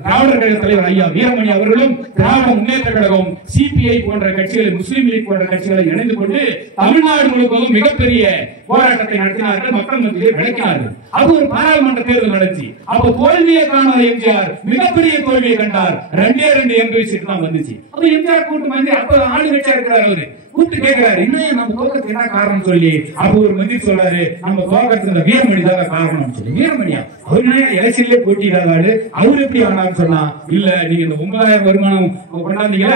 திராவிடர் கழக தலைவர் ஐயா வீரமணி அவர்களும் திராவிட முன்னேற்ற கழகம், சிபிஐ போன்ற கட்சிகளை, முஸ்லிம் லீக் போன்ற கட்சிகளை இணைந்து கொண்டு தமிழ்நாடு முழுவதும் மிகப்பெரிய போராட்டத்தை நடத்தினார்கள், மக்கள் மத்தியிலே விளக்கினார்கள். அது ஒரு பாராளுமன்ற தேர்தல் நடந்துச்சு. அப்ப தோல்வியை காணாத எம்ஜிஆர் மிகப்பெரிய தோல்வியை கண்டார். 2 எம்பி சீட் தான் வந்துச்சு. அப்ப எம்ஜிஆர் கூட்டு வந்து அப்ப ஆளுங்கட்சியா இருக்கிறார், அவரு கூப்பிட்டு கேட்கிறாரு, இன்னும் நம்ம தோக்கத்துக்கு என்ன காரணம் சொல்லி. அப்ப ஒரு மந்திரி சொல்றாரு, நம்ம தோக்கத்துக்கு வீரமணி தான் காரணம் சொல்லி. வீரமணியா அவரு எலெக்ஷன்லயே போட்டியிடாதாரு, அவரு எப்படி ஆனான்னு சொன்னா, இல்ல நீங்க இந்த 9,000 வருமானம் கொண்டாந்தீங்க,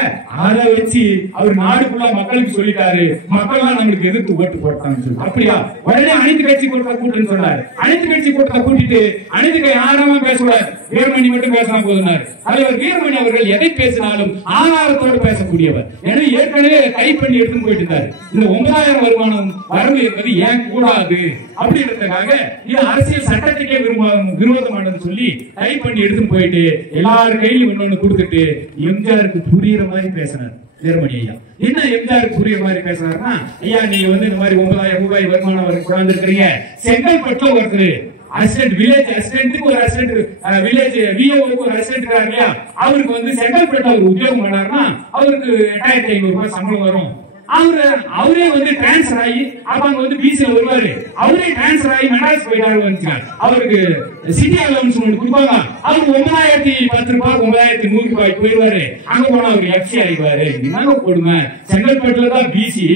அதை வச்சு அவர் நாடு ஃபுல்லா மக்களுக்கு சொல்லிட்டாரு, மக்கள் எல்லாம் நம்மளுக்கு எதிர்த்து ஓட்டு போட்டாங்கன்னு சொல்லி. அப்படியா? உடனே அனைத்து கட்சி கூட்டத்தை கூட்டுன்னு சொன்னாரு. அனைத்து கட்சி கூட்டத்தை கூட்டிட்டு அனைத்து யாரும் பேசக்கூடாது, வீரமணி மட்டும் பேசினா போதுனாரு. தலைவர் வீரமணி அவர்கள் எதை பேசினாலும் ஆதாரத்தோடு பேசக்கூடியவர். எனவே ஏற்கனவே டைப் பண்ணி எடுத்து போயிட்டு இருந்தாரு. இந்த 9,000 வருமானம் வரவு என்பது ஏன் கூடாது அப்படின்றதுக்காக இது அரசியல் சட்டத்துக்கே விரோதமானது சொல்லி டைப் பண்ணி எடுத்து போயிட்டு எல்லார் கையிலும் இன்னொன்னு கொடுத்துட்டு எம்ஜிஆருக்கு புரியுற மாதிரி பேசினார் வீரமணி ஐயா. என்ன எம்ஜிஆருக்கு புரியுற மாதிரி பேசினாருன்னா, ஐயா நீங்க வந்து இந்த மாதிரி 9,000 ரூபாய் வருமானம் கொண்டாந்து இருக்கிறீங்க, செங்கல்பட்டுல ஒருத்தர் அசிஸ்டன்ட் வில்லேஜ் அசிஸ்டன்ட்டுக்கு ஒரு அசிஸ்டன்ட் வில்லேஜ் விஓவுக்கு ஒரு அசிஸ்டன்ட் இருக்காரு இல்லையா, அவருக்கு வந்து செங்கல்பட்டு அவர் உத்தியோகம் பண்ணாருன்னா அவருக்கு 8,500 ரூபாய் சம்பளம் வரும். அவரே வந்து டிரான்ஸ்பர் ஆகி அப்ப அங்க வந்து பிசில வருவாரு, அவரே டிரான்ஸ்பர் ஆகி மெட்ராஸ் போயிட்டாரு. அவருக்கு சிட்டி அலவன்ஸ் ஒன்று கொடுப்பாங்க, அவருக்கு 9,010 ரூபாய் 9,100 ரூபாய் போயிடுவாரு. அங்க போனா அவருக்கு எஃப்சி ஆயிடுவாரு. என்னங்க கொடுமை, செங்கல்பட்டுல தான் பிசி,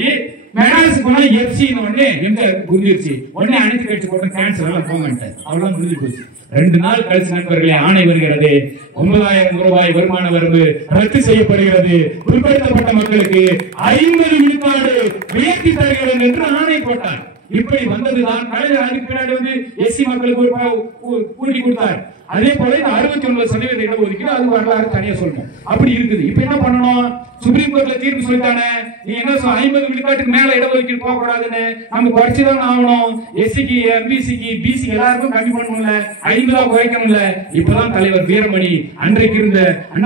மெட்ராஸ் போனா எஃப்சி. உடனே எம்ஜிஆர் புரிஞ்சிருச்சு. உடனே அனைத்து கட்சி போட்டு கேன்சர் எல்லாம் போங்கன்ட்டு அவ்வளவு முடிஞ்சு போச்சு. 2 நாள் கழிச்சு நண்பர்களே ஆணை வருகிறது. 9,000 ரூபாய் வருமான வரம்பு ரத்து செய்யப்படுகிறது. பிற்படுத்தப்பட்ட மக்களுக்கு 50 விழுக்காடு உயர்த்தி தருகிறது என்று ஆணை போட்டார். இப்படி வந்ததுதான் கலைஞர். அதுக்கு பின்னாடி வந்து எஸ்சி மக்களுக்கு கூட்டி கொடுத்தார். அதே போல 69% இடஒதுக்கீடு அது வரலாறு தனியா சொல்லணும். அப்படி இருக்குது. இப்ப என்ன பண்ணணும்? சுப்ரீம் கோர்ட்ல தீர்ப்பு சொல்லிட்டானே, நீ என்ன 50 விழுக்காட்டுக்கு மேல இடஒதுக்கீடு போக கூடாதுன்னு நம்ம குறைச்சுதான் ஆகணும். எஸ்சிக்கு, எம்பிசிக்கு, பிசி எல்லாருக்கும் கம்மி பண்ணணும்ல, 50 குறைக்கணும்ல. இப்பதான் தலைவர் வீரமணி அன்றைக்கு இருந்த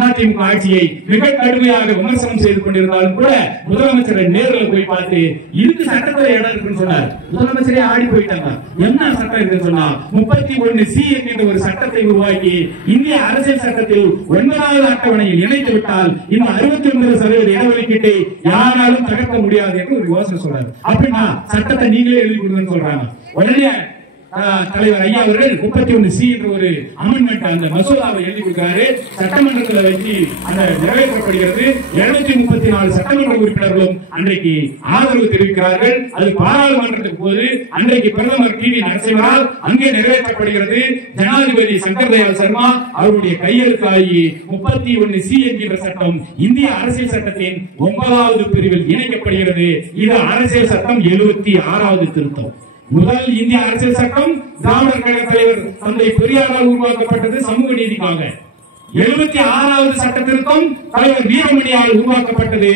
அதிமுக ஆட்சியை மிக கடுமையாக விமர்சனம் செய்து கொண்டிருந்தாலும் கூட முதலமைச்சரை நேரில் போய் பார்த்து இதுக்கு சட்டத்துல இடம் இருக்குன்னு சொன்னார். முதலமைச்சரே ஆடி போயிட்டாங்க. என்ன சட்டம் இருக்குன்னு சொன்னா 31C என்கின்ற ஒரு சட்டத்தை உருவாக்கி இந்திய அரசியல் சட்டத்தில் 9வது அட்டவணையில் இணைத்து விட்டால் இந்த 69% இடஒதுக்கீட்டை யாராலும் தகர்க்க முடியாது என்று ஒரு யோசனை சொல்றாரு. அப்படின்னா சட்டத்தை நீங்களே எழுதி கொடுங்கன்னு சொல்றாங்க. உடனே தலைவர் ஐயா அவர்கள் 31C என்ற ஒரு அமெண்ட்மெண்ட் அந்த மசோதாவை எழுதி கொடுக்கிறாரு. சட்டமன்றத்தில் வச்சு அந்த நிறைவேற்றப்படுகிறது. 234 சட்டமன்ற உறுப்பினர்களும் அன்றைக்கு ஆதரவு தெரிவிக்கிறார்கள். அது பாராளுமன்றத்துக்கு போது அன்றைக்கு பிரதமர் டிவி நரசிம்மரால் அங்கே நிறைவேற்றப்படுகிறது. ஜனாதிபதி சங்கர் தயாள் சர்மா அவருடைய கையெழுத்தாகி 31C என்கிற சட்டம் இந்திய அரசியல் சட்டத்தின் 9வது பிரிவில் இணைக்கப்படுகிறது. இது அரசியல் சட்டம் 76வது திருத்தம். முதல் இந்திய அரசியல் சட்டம் திராவிடர் கழக தலைவர் தந்தை பெரியாரால் உருவாக்கப்பட்டது சமூக நீதிக்காக. 76வது சட்ட திருத்தம் தலைவர் வீரமணியால் உருவாக்கப்பட்டது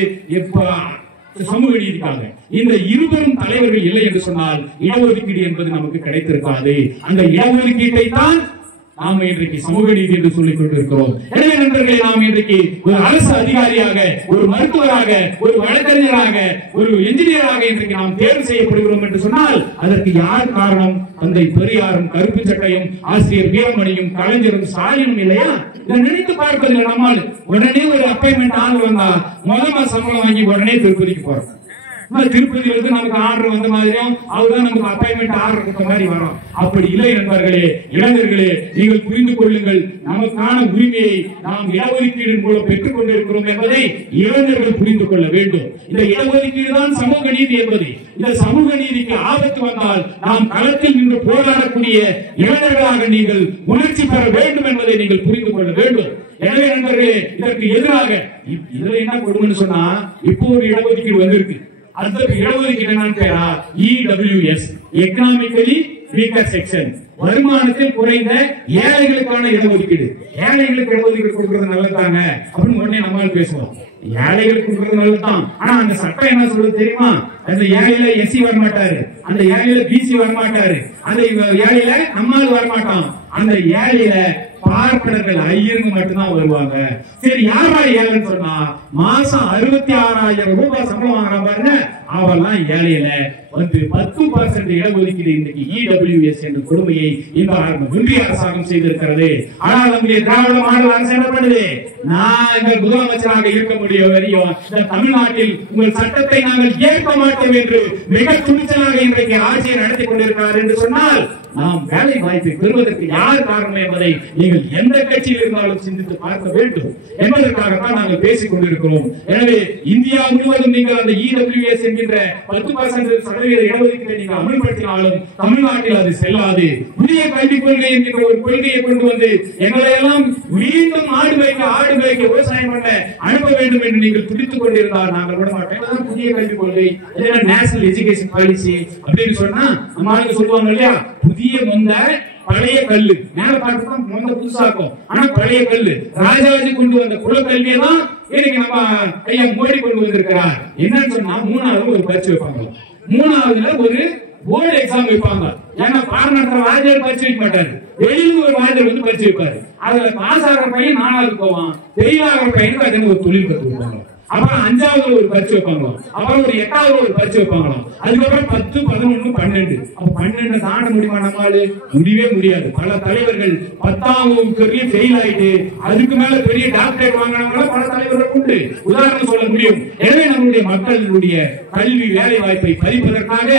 சமூக நீதிக்காக. இந்த இருவரும் தலைவர்கள் இல்லை என்று சொன்னால் இடஒதுக்கீடு என்பது நமக்கு கிடைத்திருக்காது. அந்த இடஒதுக்கீட்டை தான் நாம இன்றைக்கு சமூக நீதி என்று சொல்லிக் கொண்டிருக்கிறோம். எனவே நண்பர்களே, நாம் இன்றைக்கு ஒரு அரசு அதிகாரியாக, ஒரு மருத்துவராக, ஒரு வழக்கறிஞராக, ஒரு என்ஜினியராக இன்றைக்கு நாம் தேர்வு செய்யப்படுகிறோம் என்று சொன்னால் அதற்கு யார் காரணம்? தந்தை பெரியாரும் கருப்பு சட்டையும் ஆசிரியர் வீரமணியும் கலைஞரும் ஸ்டாலினும் இல்லையா? இதை நினைத்து பார்ப்பதில்லை. நம்மால் உடனே ஒரு அப்பாயின்மெண்ட் ஆர்டர் வந்தா முதல்ல சம்பளம் வாங்கி உடனே திருப்பதிக்கு போறோம். திருப்பதியில இருந்து நமக்கு ஆர்டர் வந்த மாதிரியும் அவர்தான் நமக்கு அப்பாயின்மெண்ட் ஆர்டர் கொடுத்த மாதிரி வரும். அப்படி இல்லை நண்பர்களே, இளைஞர்களே, நீங்கள் புரிந்து கொள்ளுங்கள். நமக்கான உரிமையை நாம் இடஒதுக்கீடு மூலம் பெற்றுக் கொண்டிருக்கிறோம் என்பதை இளைஞர்கள் புரிந்து கொள்ள வேண்டும். இந்த இடஒதுக்கீடு தான் சமூக நீதி என்பது. இந்த சமூக நீதிக்கு ஆபத்து வந்தால் நாம் களத்தில் நின்று போராடக்கூடிய இளைஞர்களாக நீங்கள் உணர்ச்சி பெற வேண்டும் என்பதை நீங்கள் புரிந்து கொள்ள வேண்டும். எனவே நண்பர்களே, இதற்கு எதிராக இதுல என்ன கொடுமைன்னு சொன்னா, இப்போ ஒரு இடஒதுக்கீடு வந்திருக்கு. அந்த இடஒதுக்கீடு என்னன்னு பேரா EWS, எக்கனாமிக்கலி வீக்கர் செக்ஷன், வருமானத்தில் குறைந்த ஏழைகளுக்கான இடஒதுக்கீடு. ஏழைகளுக்கு இடஒதுக்கீடு கொடுக்கறது நல்லதாங்க அப்படின்னு உடனே நம்மளால பேசுவோம். ஏழைகளுக்கு கொடுக்கறது நல்லதுதான். ஆனா அந்த சட்டம் என்ன சொல்றது தெரியுமா? அந்த ஏழையில SC வரமாட்டாரு, அந்த ஏழையில BC வரமாட்டாரு, அந்த ஏழையில நம்மால் வரமாட்டான். அந்த ஏழையில பார்ப்பனர்கள் ஐயருங்க மட்டும்தான் வருவாங்க. சரி, யாரா ஏழைன்னு சொன்னா மாசம் 66,000 ரூபாய் சம்பளம் வாங்குறான் பாருங்க, அவெல்லாம் ஏழையில வந்து 10% இடஒதுக்கீடு இன்னைக்கு EWS என்ற கொடுமையை இந்த ஒன்றிய அரசாங்கம் செய்திருக்கிறது. ஆனால் நம்முடைய திராவிட மாடல் அரசு என்ன பண்ணுது? நான் இந்த முதலமைச்சராக இருக்க முடியும் வரையும் இந்த தமிழ்நாட்டில் உங்கள் சட்டத்தை நாங்கள் ஏற்க மாட்டோம் என்று மிக துணிச்சலாக இன்றைக்கு ஆட்சியை நடத்தி கொண்டிருக்கிறார் என்று சொன்னால் நாம் வேலை வாய்ப்பை பெறுவதற்கு யார் காரணம் என்பதை நீங்கள் எந்த கட்சியில் இருந்தாலும் சிந்தித்து பார்க்க வேண்டும் என்பதற்காகத்தான் நாங்கள் பேசிக் கொண்டிருக்கிறோம். எனவே இந்தியா முழுவதும் நீங்கள் அந்த EWS என்கின்ற 10% இடஒதுக்கீட்டை நீங்கள் அமல்படுத்தினாலும் தமிழ்நாட்டில் அது செல்லாது. புதிய கல்விக் கொள்கை என்கிற ஒரு கொள்கையை கொண்டு வந்து எங்களை எல்லாம் மீண்டும் ஆடு மேய்க்க விவசாயம் பண்ண அனுப்ப வேண்டும் என்று நீங்கள் துடித்துக் கொண்டிருந்தால் நாங்கள் விட மாட்டோம். புதிய கல்விக் கொள்கை, நேஷனல் எஜுகேஷன் பாலிசி அப்படின்னு சொன்னா நம்ம ஆளுங்க சொல்லுவாங்க இல்லையா, புதிய பழைய கல்லு மேல பார்த்துதான் மொந்த புதுசாக்கும். ஆனா பழைய கல்லு ராஜாஜி கொண்டு வந்த குலக்கல்வியை தான் இன்னைக்கு நம்ம ஐயா மோடி கொண்டு வந்திருக்கிறார். என்னன்னு சொன்னா 3வது ஒரு பரீட்சை வைப்பாங்க, 3வதுல ஒரு போர்டு எக்ஸாம் வைப்பாங்க. ஏன்னா பாராளுமன்ற வாத்தியார் பரீட்சை வைக்க மாட்டாரு, வெளியில ஒரு வாத்தியார் வந்து பரீட்சை வைப்பாரு. அதுல பாஸ் ஆகிற பையன் 4வது போவான், ஃபெயில் ஆகிற பையனுக்கு அதே ஒரு தொழில் கத்து கொடுப்பாங்க. அப்புறம் 5வது ஒரு பரீட்சை வைப்பாங்க, அப்புறம் ஒரு 8வது ஒரு பரீட்சை வைப்பாங்க, அதுக்கப்புறம் 10, 11, 12. அப்ப 12 தாண்ட முடியுமா நம்மால? முடியவே முடியாது. பல தலைவர்கள் 10ஆம் வகுப்பு ஃபெயில் ஆயிட்டு அதுக்கு மேல பெரிய டாக்டரேட் வாங்கினவங்க பல தலைவர்கள் உண்டு, உதாரணம் சொல்ல முடியும். எனவே நம்முடைய மக்களுடைய கல்வி வேலை வாய்ப்பை பறிப்பதற்காக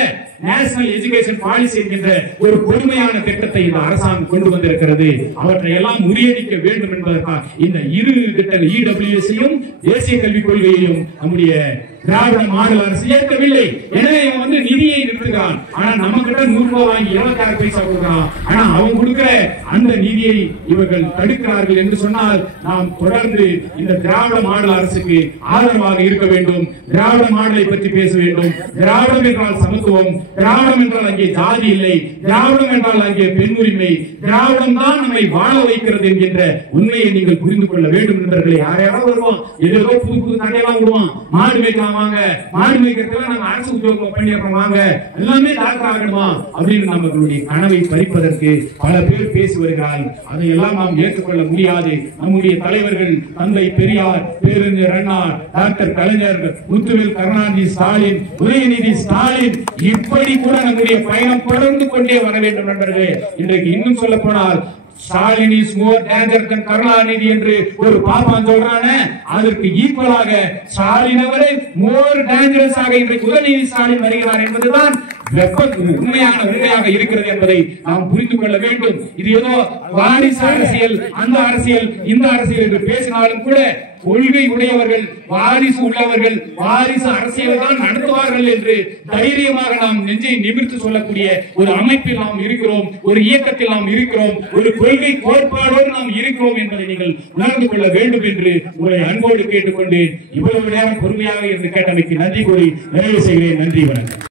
நேஷனல் எஜுகேஷன் பாலிசி என்கின்ற ஒரு கொடுமையான திட்டத்தை இந்த அரசாங்கம் கொண்டு வந்திருக்கிறது. அவற்றை எல்லாம் முறியடிக்க வேண்டும் என்பதற்காக இந்த இரு திட்டங்கள் EWS-ஐயும் தேசிய கல்விக் கொள்கையையும் நம்முடைய திராவிட மாடல் அரசு ஏற்கவில்லை. எனவே இவன் வந்து நிதியை நிறுத்துகிறான். ஆனா நம்ம கிட்ட 100 ரூபாய் வாங்கி 26 பைசா கொடுக்கிறான். ஆனா அவன் கொடுக்கிற அந்த நிதியை இவர்கள் தடுக்கிறார்கள் என்று சொன்னால் நாம் தொடர்ந்து இந்த திராவிட மாடல் அரசுக்கு ஆதரவாக இருக்க வேண்டும். திராவிட மாடலை பற்றி பேச வேண்டும். திராவிடம் என்றால் சமத்துவம், திராவிடம் என்றால் அங்கே ஜாதி இல்லை, திராவிடம் என்றால் அங்கே பெண் உரிமை, திராவிடம் தான் நம்மை வாழ வைக்கிறது என்கின்ற உண்மையை நீங்கள் புரிந்து கொள்ள வேண்டும் என்பவர்களை யாரையாவது வருவோம் ஏதோ புது புது தடையெல்லாம் விடுவோம். மாடு மேய்க்கலாம் வாங்க, மாடு மேய்க்கிறதுல நாங்க அரசு உத்தியோகம் பண்ணிடுறோம் வாங்க, எல்லாமே டாக்டர் ஆகணுமா அப்படின்னு நம்மளுடைய கனவை பறிப்பதற்கு பல பேர் பேசி வருகிறார்கள். அதையெல்லாம் நாம் ஏற்றுக்கொள்ள முடியாது. நம்முடைய தலைவர்கள் தந்தை பெரியார், பேரறிஞர் அண்ணா, டாக்டர் கலைஞர், முத்துவேல் கருணாநிதி ஸ்டாலின், உதயநிதி ஸ்டாலின், இப்படி கூட நம்முடைய பயணம் தொடர்ந்து கொண்டே வர வேண்டும் நண்பர்களே. இன்றைக்கு இன்னும் சொல்ல போனால் ஸ்டாலின் இஸ் மோர் டேஞ்சர் தன் கருணாநிதி என்று ஒரு பாப்பான் சொல்றானே, அதற்கு ஈக்குவலாக ஸ்டாலின் அவரை மோர் டேஞ்சரஸ் ஆக இன்றைக்கு உதயநிதி ஸ்டாலின் வருகிறார் என்பதுதான் உண்மையாக இருக்கிறது என்பதை நாம் புரிந்து கொள்ள வேண்டும். இது ஏதோ வாரிசு அரசியல், அந்த அரசியல், இந்த அரசியல் என்று பேசினாலும் கூட கொள்கை உடையவர்கள், வாரிசு உள்ளவர்கள் வாரிசு அரசியல் தான் நடத்துவார்கள் என்று தைரியமாக நாம் நெஞ்சை நிமிர்த்து சொல்லக்கூடிய ஒரு அமைப்பில் நாம் இருக்கிறோம், ஒரு இயக்கத்தில் நாம் இருக்கிறோம், ஒரு கொள்கை கோட்பாடோடு நாம் இருக்கிறோம் என்பதை நீங்கள் உணர்ந்து கொள்ள வேண்டும் என்று உங்களை அன்போடு கேட்டுக்கொண்டு இவ்வளவு நேரம் பொறுமையாக இருந்து கேட்டமைக்கு நன்றி கூறி நிறைவு செய்கிறேன். நன்றி, வணக்கம்.